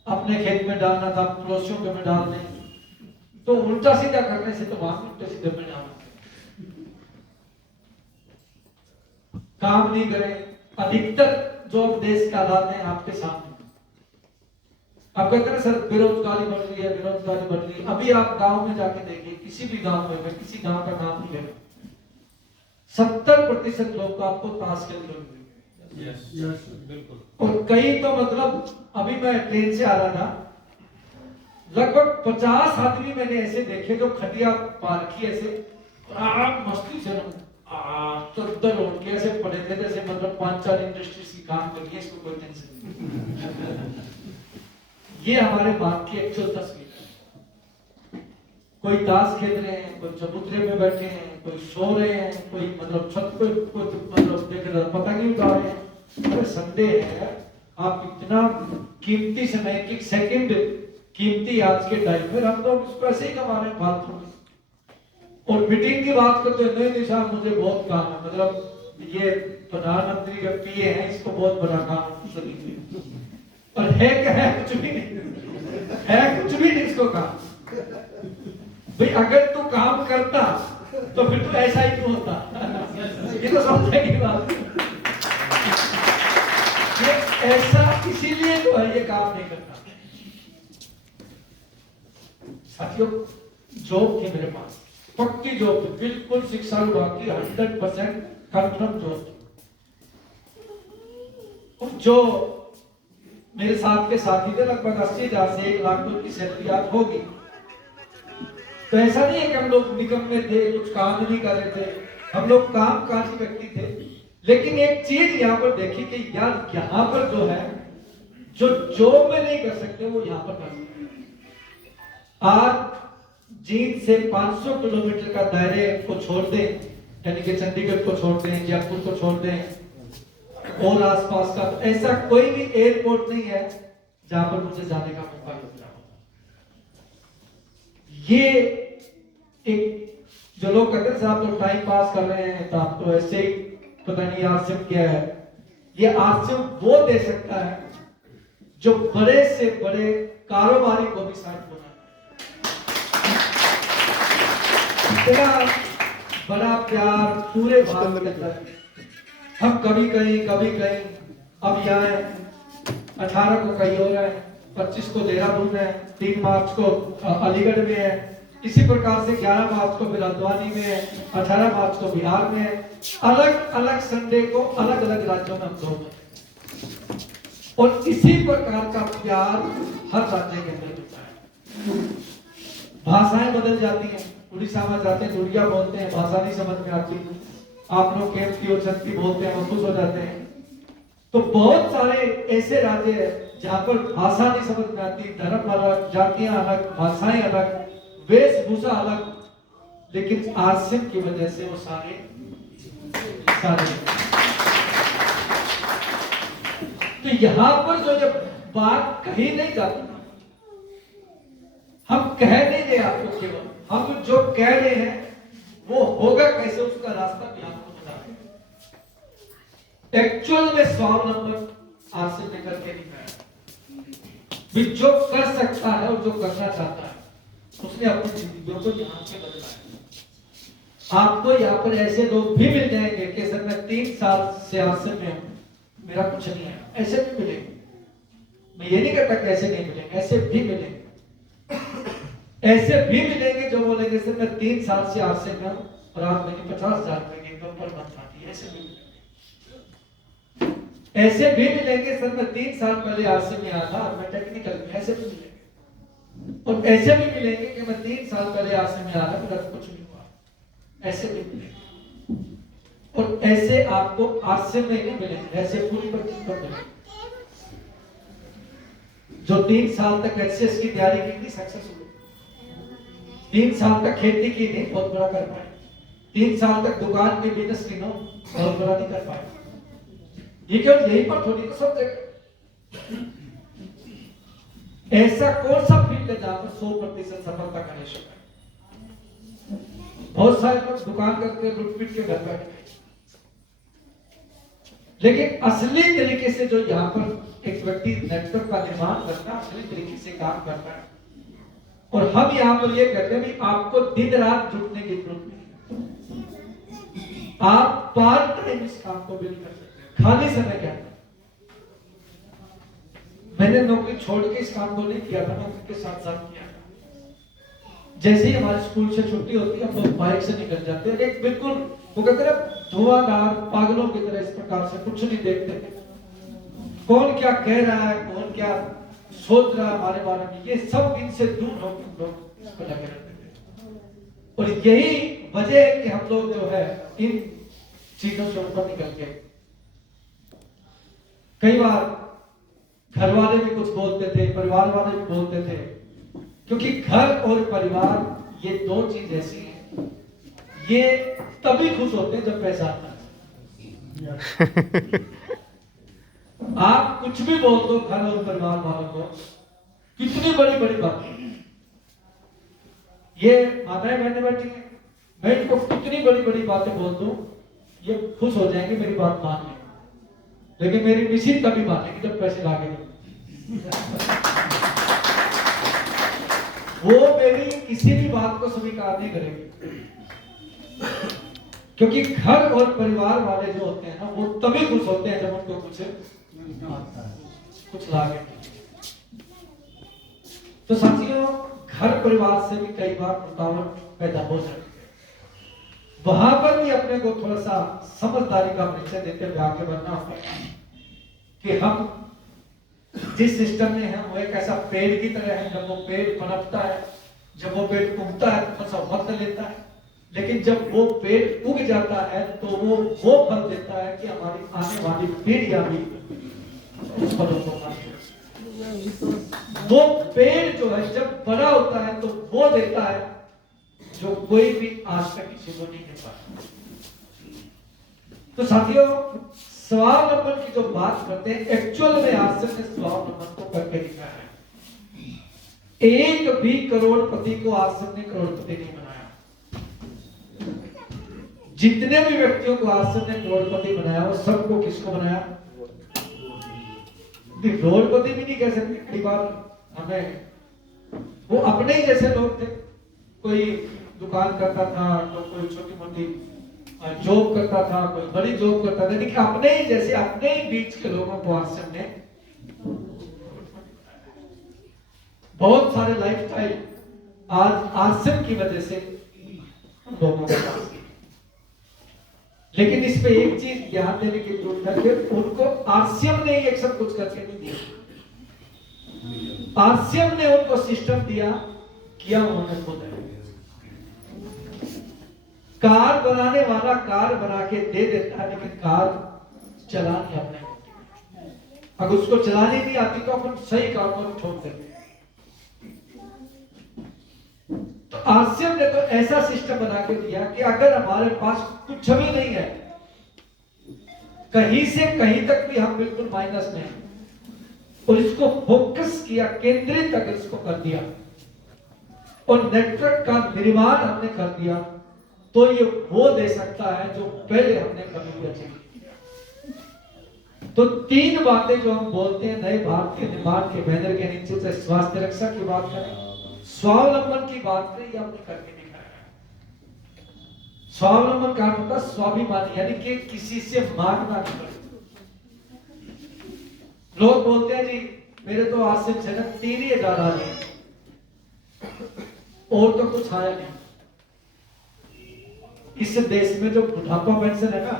अपने खेत में डालना था, पड़ोसियों के में डाल दें, तो उल्टा सीधा करने से तो वहां उल्टे सीधे में डालना काम नहीं करें। अधिकतर जो देश के हालात हैं आपके सामने, आप कहते हैं सर बेरोजगारी बढ़ रही है, बेरोजगारी बढ़ रही है। अभी आप गांव में जाके देखिए, किसी भी गांव में, मैं किसी गांव का नाम नहीं ले रहा, 70% लोग तो आपको ताश खेलते हुए बिल्कुल। और कई तो मतलब, अभी मैं ट्रेन से आ रहा था, लगभग 50 आदमी मैंने ऐसे देखे जो खटिया पारखी ऐसे मस्ती से चद्दर ओढ़ के ऐसे पड़े थे, जैसे मतलब 5-4 इंडस्ट्रीज की काम करिए, इसको कोई टेंशन नहीं। ये हमारे भारत की एक्चुअल तस्वीर है। कोई ताश खेल रहे हैं, कोई चबूतरे में बैठे हैं, कोई सो रहे हैं, कोई मतलब छत पे मतलब देख रहे, पता नहीं उठा रहे हैं। अरे संडे है, आप इतना कीमती समय, एक सेकंड कीमती आज के टाइम में, हम तो इसको ऐसे ही कमा रहे हैं फालतू में। और मीटिंग की बात करते हैं, नहीं साहब मुझे बहुत काम है, मतलब ये प्रधानमंत्री के पीए हैं, इसको बहुत बड़ा काम है। और है क्या? है कुछ भी नहीं, है कुछ भी नहीं इसको काम। भाई अगर तू काम करता तो फिर तो ऐसा ही क्यों होता? ये तो समझने की बात है। ये ऐसा इसीलिए तो है, ये काम नहीं करता। साथियों, जॉब थी मेरे पास, पक्की जॉब, बिल्कुल शिक्षा विभाग की 100% कंफर्म जॉब। जो मेरे साथ के साथी थे, लगभग 80,000 से 1 लाख की सैलरी आज होगी। तो ऐसा नहीं है कि हम लोग निकम्मे थे, कुछ काम नहीं कर रहे थे, हम लोग काम काजी व्यक्ति थे, लेकिन एक चीज यहाँ पर देखी कि यार यहाँ पर जो है, जो जॉब में नहीं कर सकते वो यहाँ पर कर सकते हैं। आज जींद से 500 किलोमीटर का दायरे को छोड़ दें, यानी कि चंडीगढ़ को छोड़ दें, जयपुर को छोड़ दें और आसपास का, ऐसा कोई भी एयरपोर्ट नहीं है जहां पर मुझे जाने का मौका मिल रहा हो। ये एक जो लोग कहते हैं साहब तो टाइम पास कर रहे हैं, तो आप तो ऐसे ही पता नहीं आरसीएम क्या है, ये आरसीएम वो दे सकता है जो बड़े से बड़े कारोबारी को भी साथ होना। इतना बड़ा प्यार पूरे भारत के अंदर, हम कभी कहीं अब यहाँ 18 को कहीं हो रहा है, 25 को देहरादून है, 3 मार्च को अलीगढ़ में है, इसी प्रकार से 11 मार्च को फिर हल्द्वानी में है, 18 मार्च को बिहार में है। अलग अलग संडे को अलग अलग राज्यों में हम लोग हैं और इसी प्रकार का प्यार हर राज्य के अंदर होता है। भाषाएं बदल जाती हैं, उड़ीसा में जाते हैं उड़िया बोलते हैं, भाषा नहीं समझ में आती, आप लोग केमती और छत्ती बोलते हैं, वो खुश हो जाते हैं। तो बहुत सारे ऐसे राज्य हैं जहां पर भाषा नहीं समझ में आती, धर्म अलग, जातियां अलग, भाषाएं अलग, वेशभूषा अलग, लेकिन आरसीएम की वजह से वो सारे तो यहां पर जो ये बात कही नहीं जाती, हम कह नहीं रहे आपको, केवल हम जो कह रहे हैं वो होगा कैसे, उसका रास्ता भी आपको बता रहे हैं। एक्चुअल में स्वावलंबन आरसीएम ने करके दिखाया भी, जो कर सकता है और जो करना चाहता है उसने अपनी जिंदगी को यहाँ से बदला है। आपको यहाँ पर ऐसे लोग भी मिल जाएंगे कि सर मैं 3 साल से आरसीएम में हूँ, मेरा कुछ नहीं है, ऐसे भी मिलेंगे। मैं ये नहीं कहता कि ऐसे नहीं मिलेंगे, ऐसे भी मिलेंगे। ऐसे भी मिलेंगे जो बोलेंगे सर मैं 3 साल से आरसीएम में हूँ और आप मेरी 50,000 रुपए की इनकम पर मत आती है, ऐसे भी मिलेंगे। ऐसे भी मिलेंगे सर मैं 3 साल पहले आरसीएम में आया था और मैं टेक्निकल में, ऐसे भी मिलेंगे। और ऐसे भी मिलेंगे कि मैं 3 साल पहले आरसीएम में आया था, मेरा कुछ नहीं हुआ, ऐसे भी मिलेंगे। और ऐसे आपको आरसीएम में नहीं मिलेंगे, ऐसे पूरी पट्टी पर मिलेंगे। जो 3 साल तक एचसीएस की तैयारी की थी, सक्सेसफुल, 3 साल तक खेती की थी, बहुत बड़ा कर पाए, 3 साल तक दुकान पे बिजनेस की नो, बहुत बड़ा नहीं कर पाए। ये केवल यही पर थोड़ी तो सब जगह ऐसा कौन सा फील्ड है जहां पर 100% सफलता का रेशो है? बहुत सारे लोग दुकान करके लुट पीट के घर बैठे, लेकिन असली तरीके से जो यहाँ पर एक व्यक्ति नेटवर्क का निर्माण करता है, असली तरीके से काम करता है। और हम यहाँ पर ये कहते हैं भी आपको दिन रात जुटने की जरूरत नहीं, आप पार्ट टाइम इस काम को भी कर सकते हैं। खाली समय क्या है? मैंने नौकरी छोड़ के इस काम को नहीं किया था, नौकरी के साथ साथ किया था। जैसे ही हमारे स्कूल से छुट्टी होती है, हम लोग बाइक से निकल जाते हैं, एक बिल्कुल वो कहते हैं धुआंधार पागलों की तरह, इस प्रकार से कुछ नहीं देखते थे, कौन क्या कह रहा है, कौन क्या सोच रहा है हमारे बारे में, ये सब इनसे दूर होकर हम लोग इस पर लगे रहते थे। और यही वजह है कि हम लोग जो है इन चीजों से ऊपर निकल के, कई बार घर वाले भी कुछ बोलते थे, परिवार वाले भी बोलते थे, क्योंकि घर और परिवार ये 2 चीज ऐसी हैं, ये तभी खुश होते हैं जब पैसा आता है। आप कुछ भी बोल दो घर और परिवार वालों को, कितनी बड़ी बड़ी बात, ये माताएं बहने बैठी हैं, मैं इनको कितनी बड़ी बड़ी बातें बोल दूं, ये खुश हो जाएंगे, मेरी बात मान लेंगे, लेकिन मेरी मिसी तभी मानेगी जब पैसे लागे। वो मेरी किसी भी बात को स्वीकार नहीं करेगी, क्योंकि घर और परिवार वाले जो होते हैं ना, वो तभी खुश होते हैं जब उनको कुछ लागे। तो साथियों, घर परिवार से भी कई बार रुकावट पैदा हो सकती है, वहां पर भी अपने को थोड़ा सा समझदारी का परिचय देते हुए आगे बढ़ना होगा कि हम जिस सिस्टम में हैं वो एक ऐसा पेड़ की तरह है, जब वो पेड़ पनपता है, जब वो पेड़ उगता है तो सब वक्त लेता है, लेकिन जब वो पेड़ उग जाता है तो वो फल देता है कि हमारी आने वाली पीढ़ियां भी उस फलों को खाती है। वो पेड़ जो है जब बड़ा होता है तो वो देता है जो कोई भी आज तक किसी को नहीं दे पाया। तो साथियों, स्वावलंबन की जो बात करते हैं, एक्चुअल में आश्रम ने स्वावलंबन को करके दिखाया है। एक भी करोड़पति को आश्रम ने करोड़पति नहीं बनाया। जितने भी व्यक्तियों को आश्रम ने करोड़पति बनाया, वो सबको किसको बनाया? करोड़पति भी नहीं कह सकते, कई बार हमें वो अपने ही जैसे लोग थे। कोई दुकान करता था, तो कोई छोटी मोटी जॉब करता था, कोई बड़ी जॉब करता था, लेकिन अपने ही जैसे अपने ही बीच के लोगों को आश्रम ने बहुत सारे लाइफस्टाइल आज आश्रम की वजह से लोगों के पास। लेकिन इस पे एक चीज ध्यान देने की जरूरत है कि उनको आश्रम ने ये सब कुछ करके नहीं दिया। आश्रम ने उनको सिस्टम दिया, किया उन्होंने खुद है। कार बनाने वाला कार बना के दे देता है, लेकिन कार चलानी अपने को। अगर उसको चलानी नहीं आती तो अपन सही काम को छोड़ देते। तो आश्रम ने तो ऐसा सिस्टम बना के दिया कि अगर हमारे पास कुछ भी नहीं है, कहीं से कहीं तक भी हम बिल्कुल माइनस में हैं, और इसको फोकस किया, केंद्रित अगर इसको कर दिया और नेटवर्क का निर्माण हमने कर दिया, तो ये वो दे सकता है जो पहले हमने कभी भी अचीव किया। तो तीन बातें जो हम बोलते हैं नए भारत के निर्माण के बैनर के नीचे से, स्वास्थ्य रक्षा की बात करें, स्वावलंबन की बात करें, ये हमने करके दिखाया। स्वावलंबन का होता स्वाभिमानी, यानी कि किसी से मांगना नहीं पड़े। लोग बोलते हैं जी मेरे तो आश्रम से ना 3,000 आ रहे हैं और तो कुछ आया नहीं। इस देश में जो बुढ़ापा पेंशन है ना,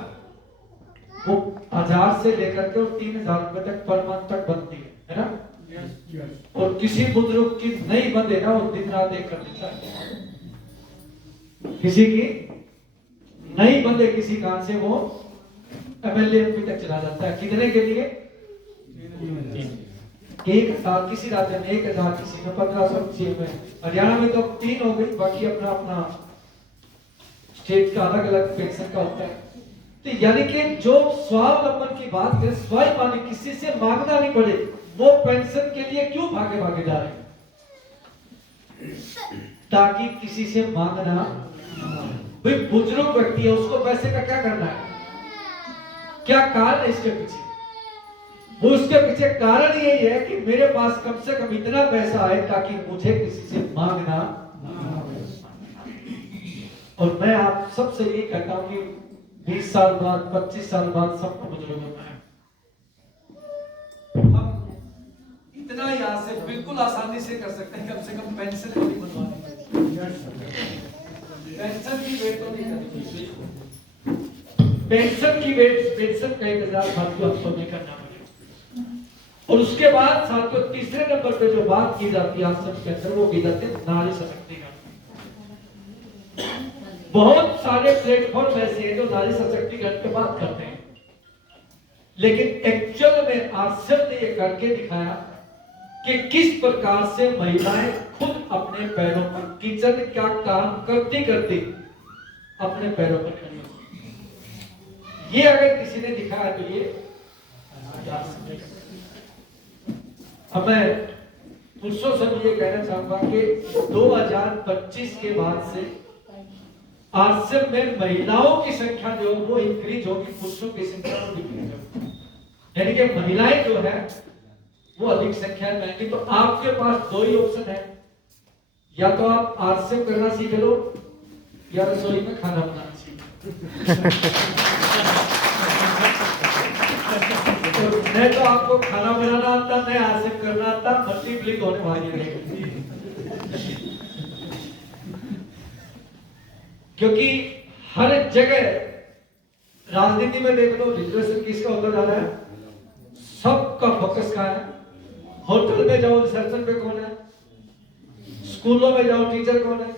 वो 1000 से लेकर के 3,000 रुपए तक पर मंथ तक बनती है ना? और किसी बुजुर्ग की नहीं बंधे ना, वो दिन रात एक कर देता है। किसी की नहीं बंधे किसी कारण से, वो MLA MP तक चला जाता है। कितने के लिए? 1,000 किसी राज्य में, 1,000 किसी में, 1,500 किसी में। हरियाणा में तो 3 हो गई, बाकी अपना अपना स्टेट का अलग अलग पेंशन का होता है। तो यानी कि जो स्वावलंबन की बात करें, स्वाभिमानी, किसी से मांगना नहीं पड़े, वो पेंशन के लिए क्यों भागे भागे जा रहे हैं? ताकि किसी से मांगना। भाई बुजुर्ग व्यक्ति है, उसको पैसे का क्या करना है? क्या कारण है इसके पीछे? वो उसके पीछे कारण यही है कि मेरे पास कम से कम इतना पैसा आए ताकि मुझे किसी से मांगना। और मैं आप सबसे ये कहता हूं कि 20 साल बाद, 25 साल बाद सबको बुजुर्ग होना है। हम इतना यहां से बिल्कुल आसानी से कर सकते हैं, कम से कम पेंशन नहीं बनवानी, पेंशन की वेट तो नहीं करनी, पेंशन की वेट, पेंशन कई हजार आपको नहीं करना पड़ेगा। और उसके बाद साथियों तीसरे नंबर पे जो बात की जाती है आश्रम के अंदर, वो की जाती है नारी सशक्तिकरण। बहुत सारे प्लेटफॉर्म ऐसे हैं जो नारी सशक्तिकरण पे बात करते हैं, लेकिन एक्चुअल में आश्रम ने ये करके दिखाया कि किस प्रकार से महिलाएं खुद अपने पैरों पर, किचन का काम करती करती अपने पैरों पर खड़ी होती। ये अगर किसी ने दिखाया तो ये अब मैं पुरुषों से भी ये कहना चाहूंगा कि 2025 के बाद से आश्रम में महिलाओं की संख्या जो वो इंक्रीज होगी, पुरुषों की संख्या वो डिक्रीज होगी। यानी कि महिलाएं जो है वो अधिक संख्या में आएंगी। तो आपके पास दो ही ऑप्शन है, या तो आप आश्रम करना सीख लो या रसोई में खाना बनाना सीख लो। नहीं तो आपको खाना बनाना आता, नहीं आश्रम करना आता, मल्टीप्लिक होने वाली रहेगी। क्योंकि हर जगह राजनीति में देख लो, रिजर्वेशन किसका होता जा रहा है? सबका फोकस कहाँ है? होटल में जाओ रिसेप्शन पे कौन है? स्कूलों में जाओ टीचर कौन है?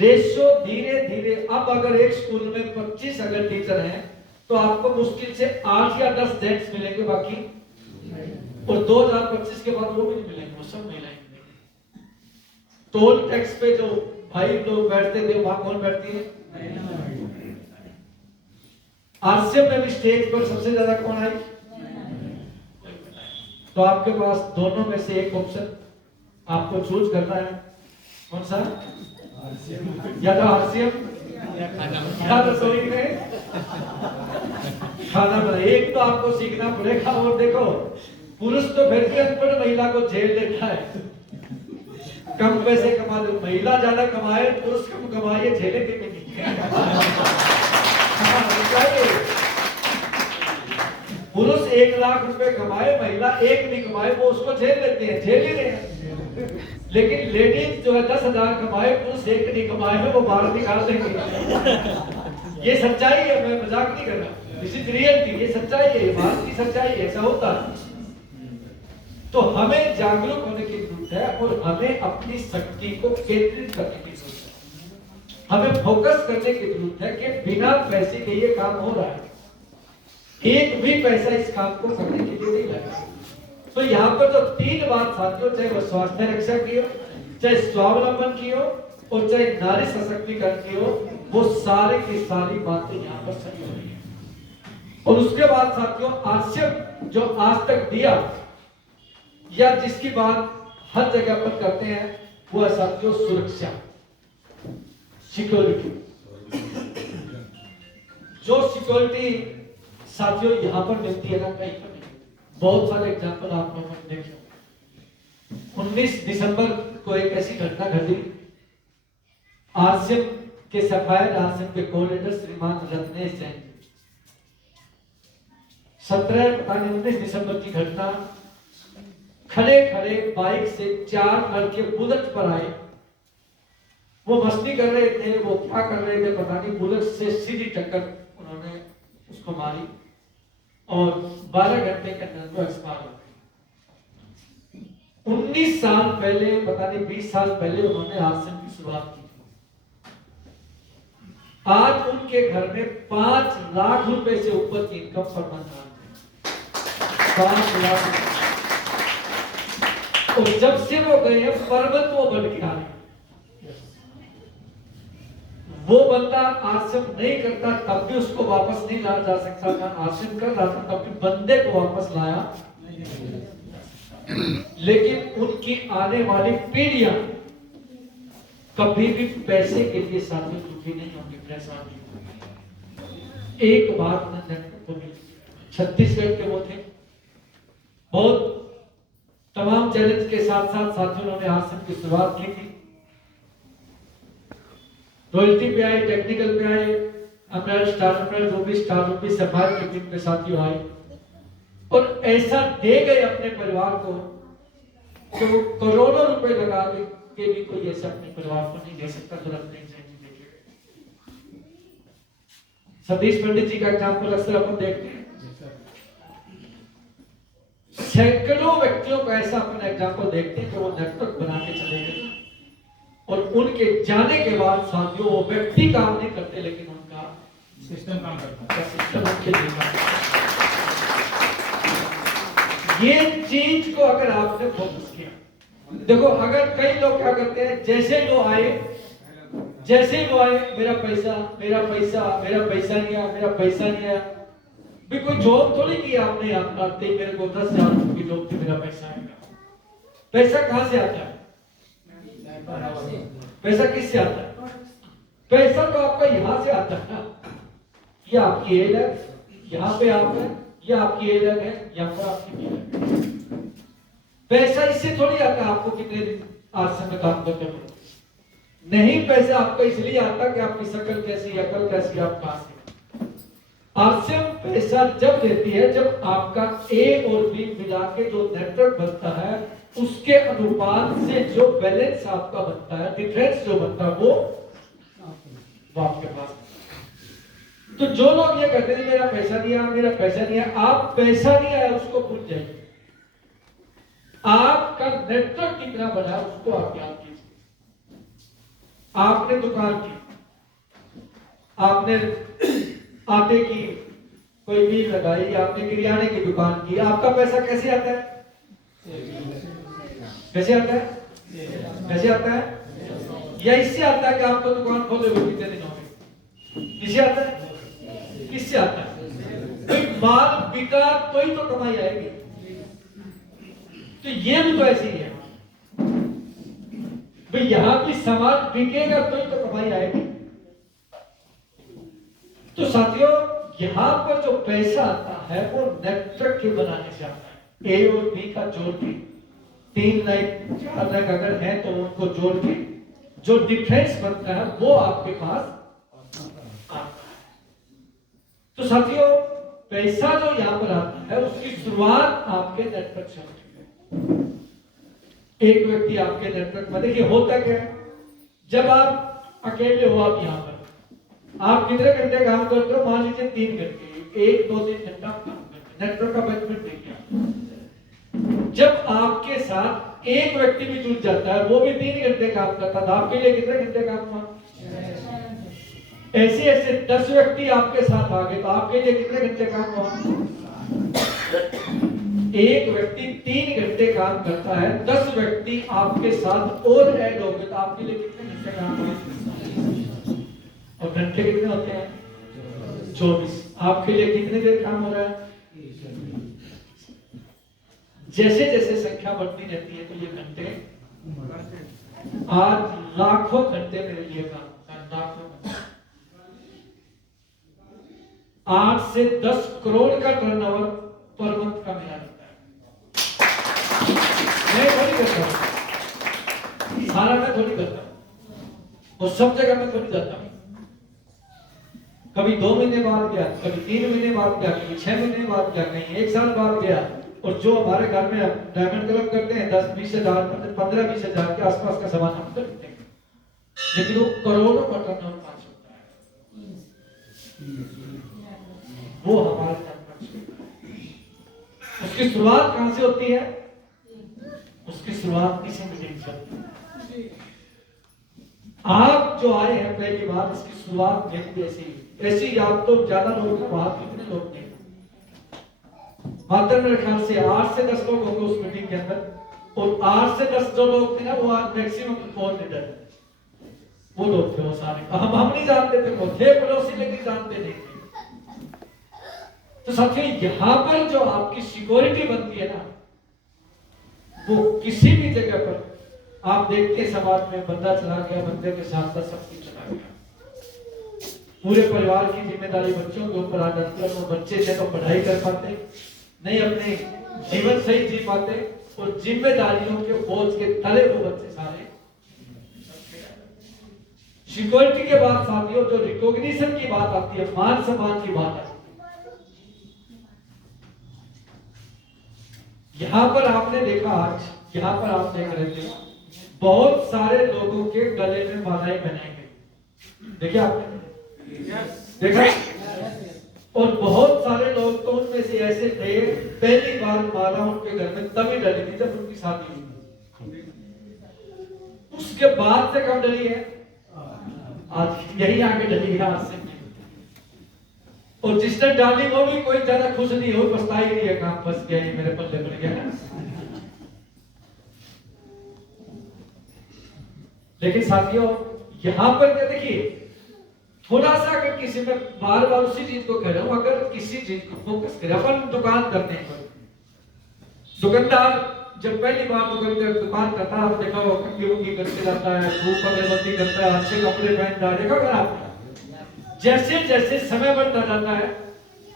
रेशो धीरे धीरे, अब अगर एक स्कूल में 25 अगर टीचर हैं तो आपको मुश्किल से 8 या 10 जेंट्स मिलेंगे, बाकी और 2025 के बाद वो भी नहीं मिलेंगे, वो सब महिलाएं मिलेंगी। टोल टैक्स पे जो भाई लोग बैठते थे वहां कौन बैठती है? आरसीएम में भी स्टेज पर सबसे ज्यादा कौन आई? तो आपके पास दोनों में से एक ऑप्शन आपको चूज करना है, कौन सा? या तो आरसीएम या रसोई में खाना बना। एक तो आपको सीखना पड़ेगा। और देखो, पुरुष तो फिर भी अनपढ़ महिला को झेल लेता है, कम पैसे कमा दो, महिला ज्यादा कमाए पुरुष कम कमाए, झेलेंगे भी नहीं। पुरुष 1 लाख रुपए कमाए, महिला 1 भी कमाए, वो उसको झेल लेते हैं, झेल ही रहे हैं। लेकिन लेडीज जो है 10,000 कमाए, पुरुष 1 नहीं कमाए, वो बाहर निकाल देंगे। ये सच्चाई है, मैं मजाक नहीं कर रहा, दिस इज रियलिटी, ये सच्चाई है, ये बात की सच्चाई है, ऐसा होता है। तो हमें जागरूक होने की जरूरत है और हमें अपनी शक्ति को केंद्रित करने की जरूरत है। हमें फोकस करने की जरूरत है कि बिना पैसे के ये काम हो रहा है, एक भी पैसा इस काम को करने के लिए नहीं लगा। तो यहाँ पर जो 3 बात साथियों, चाहे वो स्वास्थ्य रक्षा की हो, चाहे स्वावलंबन की हो और चाहे नारी सशक्तिकरण की हो, वो सारे की सारी बातें यहाँ पर सही हो रही है। और उसके बाद साथियों, आरसीएम जो आज तक दिया या जिसकी बात हर जगह पर करते हैं, वो है साथियों सुरक्षा, सिक्योरिटी। जो सिक्योरिटी साथियों यहां पर मिलती है ना, कहीं पर नहीं। बहुत सारे एग्जांपल आप लोगों ने देखे। 19 दिसंबर को एक ऐसी घटना घटी, आरसीएम के सफायर आरसीएम के कोऑर्डिनेटर श्रीमान रत्नेश जैन, 19 दिसंबर की घटना, खड़े खड़े बाइक से 4 लड़के बुलेट पर आए। वो मस्ती कर रहे थे, वो क्या कर रहे थे पता नहीं, बुलेट से सीधी टक्कर उन्होंने उसको मारी और 12 घंटे के अंदर वो एक्सपायर हो गए। 19 साल पहले, पता नहीं 20 साल पहले उन्होंने आरसीएम की शुरुआत की। आज उनके घर में 5 लाख रुपए से ऊपर की इनकम पर मंथ है, 5 लाख। और जब से वो गए हैं पर्वत वो बढ़ के आ रहे। वो बंदा आरसीएम नहीं करता तब भी उसको वापस नहीं लाया जा सकता था, आरसीएम कर रहा था तब भी बंदे को वापस लाया। लेकिन उनकी आने वाली पीढ़ियां कभी भी पैसे के लिए साथियों दुखी नहीं होंगे, परेशान नहीं होंगे। एक बात न छत्तीसगढ़ के वो थे, बहुत तमाम चैलेंज के साथ साथ साथियों ने आरसीएम की शुरुआत की थी। रॉयल्टी पे आए, टेक्निकल पे आए, emerald star emerald Ruby star Ruby sapphire की टीम के साथियों आए और ऐसा दे गए अपने परिवार को कि वो करोड़ों रुपए लगा के भी कोई ऐसा अपने परिवार को नहीं दे सकता जो अपने सतीश पंडित जी का एग्जाम्पल अक्सर अपन देखते हैं। सैकड़ों व्यक्तियों का ऐसा अपना एग्जाम्पल देखते हैं कि वो नेटवर्क बना के चले गए और उनके जाने के बाद साथियों वो व्यक्ति काम नहीं करते, लेकिन उनका सिस्टम काम करता है, सिस्टम उनके लिए काम करता है। ये चीज को अगर आपने फोकस किया, देखो अगर कई लोग क्या करते हैं, जैसे वो आए मेरा पैसा मेरा पैसा मेरा पैसा नहीं आया, मेरा पैसा नहीं आया। भी कोई जॉब थोड़ी की आपने, आप आते ही मेरे को 10,000 की जॉब थी, मेरा पैसा आएगा। पैसा कहां से आता है? पैसा किससे आता है? पैसा तो आपका यहां से आता है। ये आपकी एज है, यहाँ पे आप है, ये आपकी एज है, यहाँ पर आपकी है। पैसा इससे थोड़ी आता है आपको कितने दिन आरसीएम में काम करते हो। नहीं, पैसा आपको इसलिए आता है कि आपकी शक्ल कैसी, अकल कैसी, आप कहां से। आरसीएम पैसा जब देती है जब आपका ए और बी मिला के जो नेटवर्क बनता है उसके अनुपात से जो बैलेंस आपका बनता है, डिफरेंस जो बनता है वो आपके पास। तो जो लोग ये कहते हैं मेरा पैसा नहीं आया, मेरा पैसा नहीं आया, आप पैसा नहीं आया उसको भूल जाइए। आपका नेटवर्क कितना बना उसको आप याद कीजिए। आपने दुकान की, आपने आटे की कोई मिल लगाई, आपने किराने की दुकान की, आपका पैसा कैसे आता है? कैसे आता है? कैसे आता है? या इससे आता है कि आपको दुकान खोले हुए कितने दिन हो गए? इससे आता है? किससे आता है? भाई माल बिका तो ही तो कमाई आएगी। तो ये भी तो ऐसे ही है भाई, यहां भी सामान बिकेगा तो ही तो कमाई आएगी। तो साथियों, यहां पर जो पैसा आता है वो नेटवर्क के बनाने से आता है। ए और बी का जोड़ के 3 लाख 4 लाख अगर है तो उनको जोड़ के जो डिफरेंस बनता है वो आपके पास आता है। तो साथियों, पैसा जो यहां पर आता है उसकी शुरुआत आपके नेटवर्क से होती है। एक व्यक्ति आपके नेटवर्क में, देखिए होता क्या है, जब आप अकेले हो, आप यहां पर आप कितने घंटे काम करते हो? मान लीजिए 3 घंटे, 1-2-3 घंटा काम करते, नेटवर्क का बेनिफिट देखिए। जब आपके साथ एक व्यक्ति भी जुड़ जाता है, वो भी 3 घंटे काम करता था, आपके लिए कितने घंटे काम हुआ? ऐसे ऐसे 10 व्यक्ति आपके साथ आ गए तो आपके लिए कितने घंटे काम हुआ? एक व्यक्ति 3 घंटे काम करता है, 10 व्यक्ति आपके साथ और ऐड हो गए तो आपके लिए कितने घंटे काम हुआ? और घंटे कितने होते हैं? 24। आपके लिए कितने देर काम हो रहा है? जैसे जैसे संख्या बढ़ती रहती है तो ये घंटे, आज लाखों घंटे मेरे लिए काम होता है, लाखों। 8 से 10 करोड़ का टर्नओवर पर मंथ का मिला रहता है। मैं थोड़ी करता हूं, सारा मैं थोड़ी करता हूं, और सब जगह मैं थोड़ी जाता हूं। कभी 2 महीने बाद गया, कभी 3 महीने बाद गया, कभी 6 महीने बाद गया, कहीं 1 साल बाद गया। और जो हमारे घर में डायमंड क्लब करते हैं 10-20 हजार, 15-20 हजार के आसपास का सामान हम खरीदते हैं, लेकिन वो करोड़ों का टर्नओवर पास होता है, वो हमारे साथ। उसकी शुरुआत कहां से होती है? उसकी शुरुआत किसी मीटिंग से होती है। आप जो आए हैं पहली बार, इसकी शुरुआत मेरी ऐसी आप तो ज्यादा लोग हैं, वहां कितने लोग थे? मात्र मेरे ख्याल से 8 से 10 लोग होंगे उस मीटिंग के अंदर, और 8 से 10 जो लोग थे ना, वो आज मैक्सिमम 4 लीडर वो लोग थे। वो सारे हम नहीं जानते थे, वो थे पड़ोसी लेकिन जानते नहीं थे। तो साथियों, यहां पर जो आपकी सिक्योरिटी बनती है ना, वो किसी भी जगह पर आप देखते हैं, समाज में बंदा चला गया, बंदे के साथ साथ सब कुछ चला गया। पूरे परिवार की जिम्मेदारी बच्चों के ऊपर आ जाती है। वो बच्चे से तो पढ़ाई कर पाते नहीं, अपने जीवन सही जी पाते, और जिम्मेदारियों के बोझ के तले वो बच्चे सारे। सिक्योरिटी के बाद साथियों, जो रिकॉग्निशन की बात आती है, मान सम्मान की बात आती है। यहां पर आपने देखा, आज यहां पर आप देख रहे थे, बहुत सारे लोगों के गले में मालाएं बनाई गई। देखिए आपने देखा? और बहुत सारे लोग तो उनमें से ऐसे थे, पहली बार माला उनके घर में तभी डली थी जब उनकी शादी हुई। उसके बाद से कब डली है? आज यही आगे डली है, आज से। और जिसने डाली वो भी कोई ज्यादा खुश नहीं हो, पछता ही नहीं है, काम फंस गया, ये मेरे पल्ले पड़ गया। लेकिन साथियों, यहां पर क्या देखिए, थोड़ा सा अगर किसी में बार बार उसी चीज को कह रहा हूं, अगर किसी चीज को फोकस करें, अपन दुकान करते हैं, दुकानदार जब पहली बार दुकान करता है, आप देखा हो, कंगी करके जाता है, धूप अगरबत्ती करता है, अच्छे कपड़े पहनता है, देखा अगर आप। जैसे जैसे समय बढ़ता जाता है,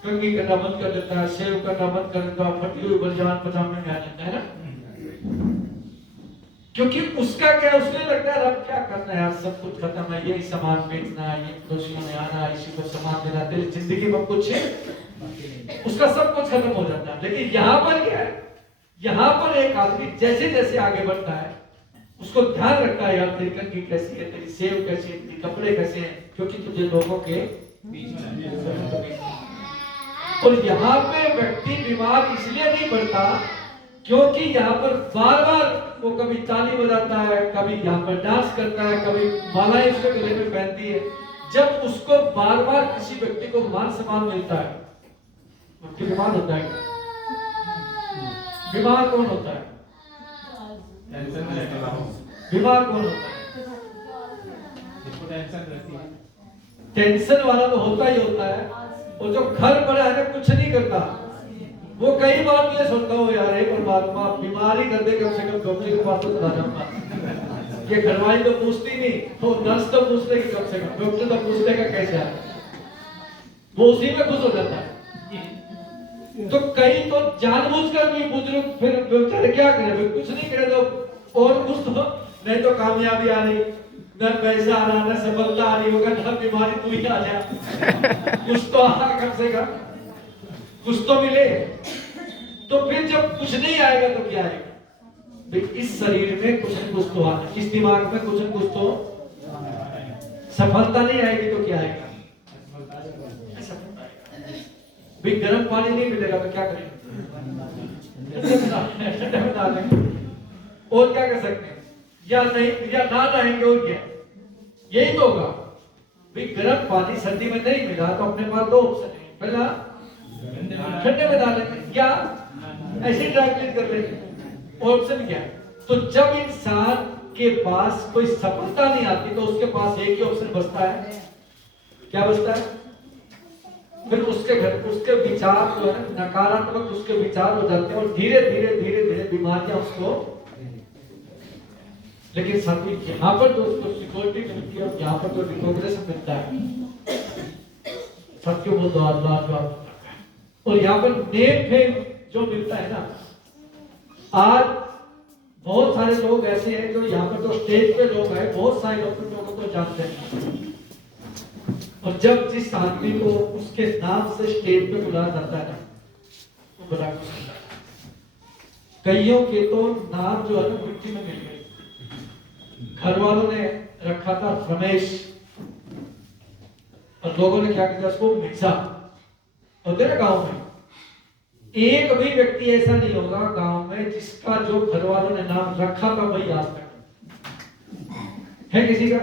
कंगी करना बंद कर देता है, सेव करना बंद कर देता है, फटी हुई बलियान पजामे में आ जाता है ना, क्योंकि उसका क्या, उसमें लगता है अब क्या करना है यार, सब कुछ खत्म है, यही सामान बेचना है, ये दोषियों ने आना, इसी को सामान देना, तेरी जिंदगी में कुछ है, उसका सब कुछ खत्म हो जाता है। लेकिन यहाँ पर क्या है, यहाँ पर एक आदमी जैसे जैसे आगे बढ़ता है, उसको ध्यान रखता है, यार तेरी कंगी कैसी है, तेरी सेव कैसी है, तेरी कपड़े कैसे हैं, क्योंकि तुझे लोगों के बीच में। और यहाँ पे व्यक्ति बीमार इसलिए नहीं पड़ता क्योंकि यहाँ पर बार बार वो कभी ताली बजाता है, कभी यहाँ पर डांस करता है, कभी मालाएं उसके गले में पहनती है। जब उसको बार बार किसी व्यक्ति को मान सम्मान मिलता है, उसकी बीमार होता है। बीमार कौन होता है? बीमार कौन होता है? टेंशन वाला तो होता ही होता है। और जो घर पर है ना, कुछ नहीं करता, वो कई बार मुझे सुनता हूँ, यार हे परमात्मा बीमारी कर दे, कम से कम डॉक्टर के पास तो चला जाऊंगा। ये घरवाली तो पूछती नहीं, तो नर्स तो पूछ लेगी, कम से कम डॉक्टर तो पूछ लेगा कैसे है, वो उसी में खुश हो जाता है। तो कई तो जानबूझकर भी बुजुर्ग फिर बेचारे क्या करे, कुछ नहीं करे तो और कुछ तो नहीं, तो कामयाबी आ रही, न पैसा आ रहा, न सफलता आ रही, होगा न बीमारी, तू ही आ जा, कुछ तो आ कम से कम, कुछ तो मिले। तो फिर जब कुछ नहीं आएगा तो क्या आएगा? इस शरीर में कुछ न कुछ तो आना, इस दिमाग में कुछ न कुछ तो, सफलता नहीं आएगी तो क्या आएगा? भाई गर्म पानी नहीं मिलेगा तो क्या करेंगे? ठंडे में डालेंगे, और क्या कर सकते हैं? या नहीं, या ना नहाएंगे, और क्या? यही तो होगा। भाई गर्म पानी सर्दी में नहीं मिला तो अपने पास दो ऑप्शन है, पहला ठंडे में डालेंगे या ऐसे ड्राई क्लीन कर लेंगे। ऑप्शन क्या है? तो जब इंसान के पास कोई सफलता नहीं आती तो उसके पास एक ही ऑप्शन बचता है, क्या बचता है? फिर उसके घर, उसके विचार जो है नकारात्मक, उसके विचार हो जाते हैं और धीरे धीरे धीरे धीरे बीमारियां उसको। लेकिन साथ ही यहाँ पर जो उसको सिक्योरिटी मिलती है, यहाँ पर जो रिकॉग्निशन मिलता है, सत्य वो तो अल्लाह, और यहाँ पर नेम फेम जो मिलता है ना। आज बहुत सारे लोग ऐसे हैं जो यहाँ पर जो स्टेज पे लोग हैं, बहुत सारे लोगों को जानते हैं, और जब जिस आदमी को उसके नाम से स्टेज पे बुलाया जाता है ना, वो बड़ा खुश होता है। कईयों के तो नाम जो है ना मिट्टी में मिल गए। घर वालों ने रखा था रमेश, और लोगों ने क्या किया उसको मिर्जा। और तेरे गांव में एक भी व्यक्ति ऐसा नहीं होगा गांव में जिसका जो घर वालों ने नाम रखा था वही आज तक है। किसी का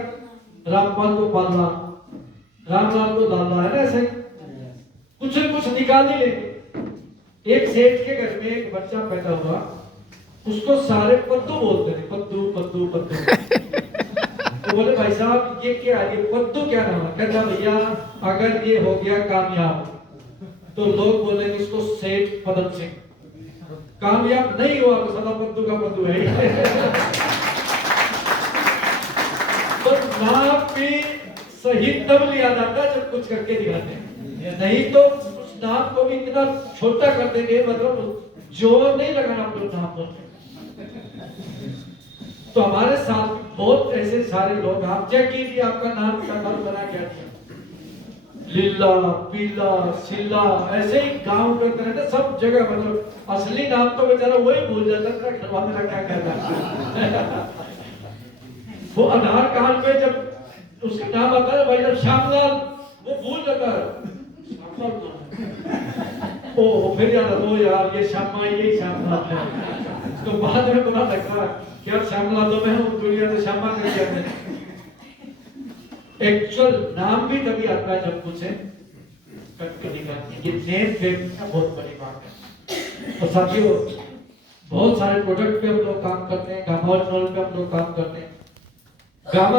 रामपाल को पालना, रामलाल को दादा, है ना, ऐसे कुछ न कुछ निकाल ही लेंगे। एक सेठ के घर में एक बच्चा पैदा हुआ, उसको सारे पद्दू बोलते थे, पद्दू पद्दू पद्दू। तो बोले भाई साहब ये क्या है, ये पद्दू क्या नाम है? कहता भैया अगर ये हो गया कामयाब तो लोग बोलेंगे इसको सेठ पदम सिंह, कामयाब नहीं हुआ तो सदा पद्दू का पद्दू है। तो नाम भी सही तब लिया जाता है जब कुछ करके दिखाते हैं, नहीं तो उस नाम को भी इतना छोटा कर देंगे, मतलब जोर नहीं लगाना अपने नाम पर। तो हमारे साथ बहुत ऐसे सारे लोग, आप चेक कीजिए आपका नाम का नाम बना क्या था, लीला पीला सिला, ऐसे ही गांव के तरह सब जगह, मतलब असली नाम तो बेचारा वही भूल जाता था, घर वाले क्या कहता। वो आधार कार्ड पे जब उसका नाम आता है भाई साहब श्यामलाल, वो भूल जाता है ओ, फिर याद हो यार ये श्यामा, ये श्यामलाल है। तो बाद में पता लगा क्या श्यामलाल तो मैं हूँ, दुनिया से श्यामा कर दिया। एक्चुअल नाम भी तभी आता है जब कुछ करके दिखाते। ये नेम फेम बहुत बड़ी बात है। और साथियों बहुत सारे प्रोडक्ट पे हम लोग काम करते हैं, गामा पे हम लोग काम करते हैं। गामा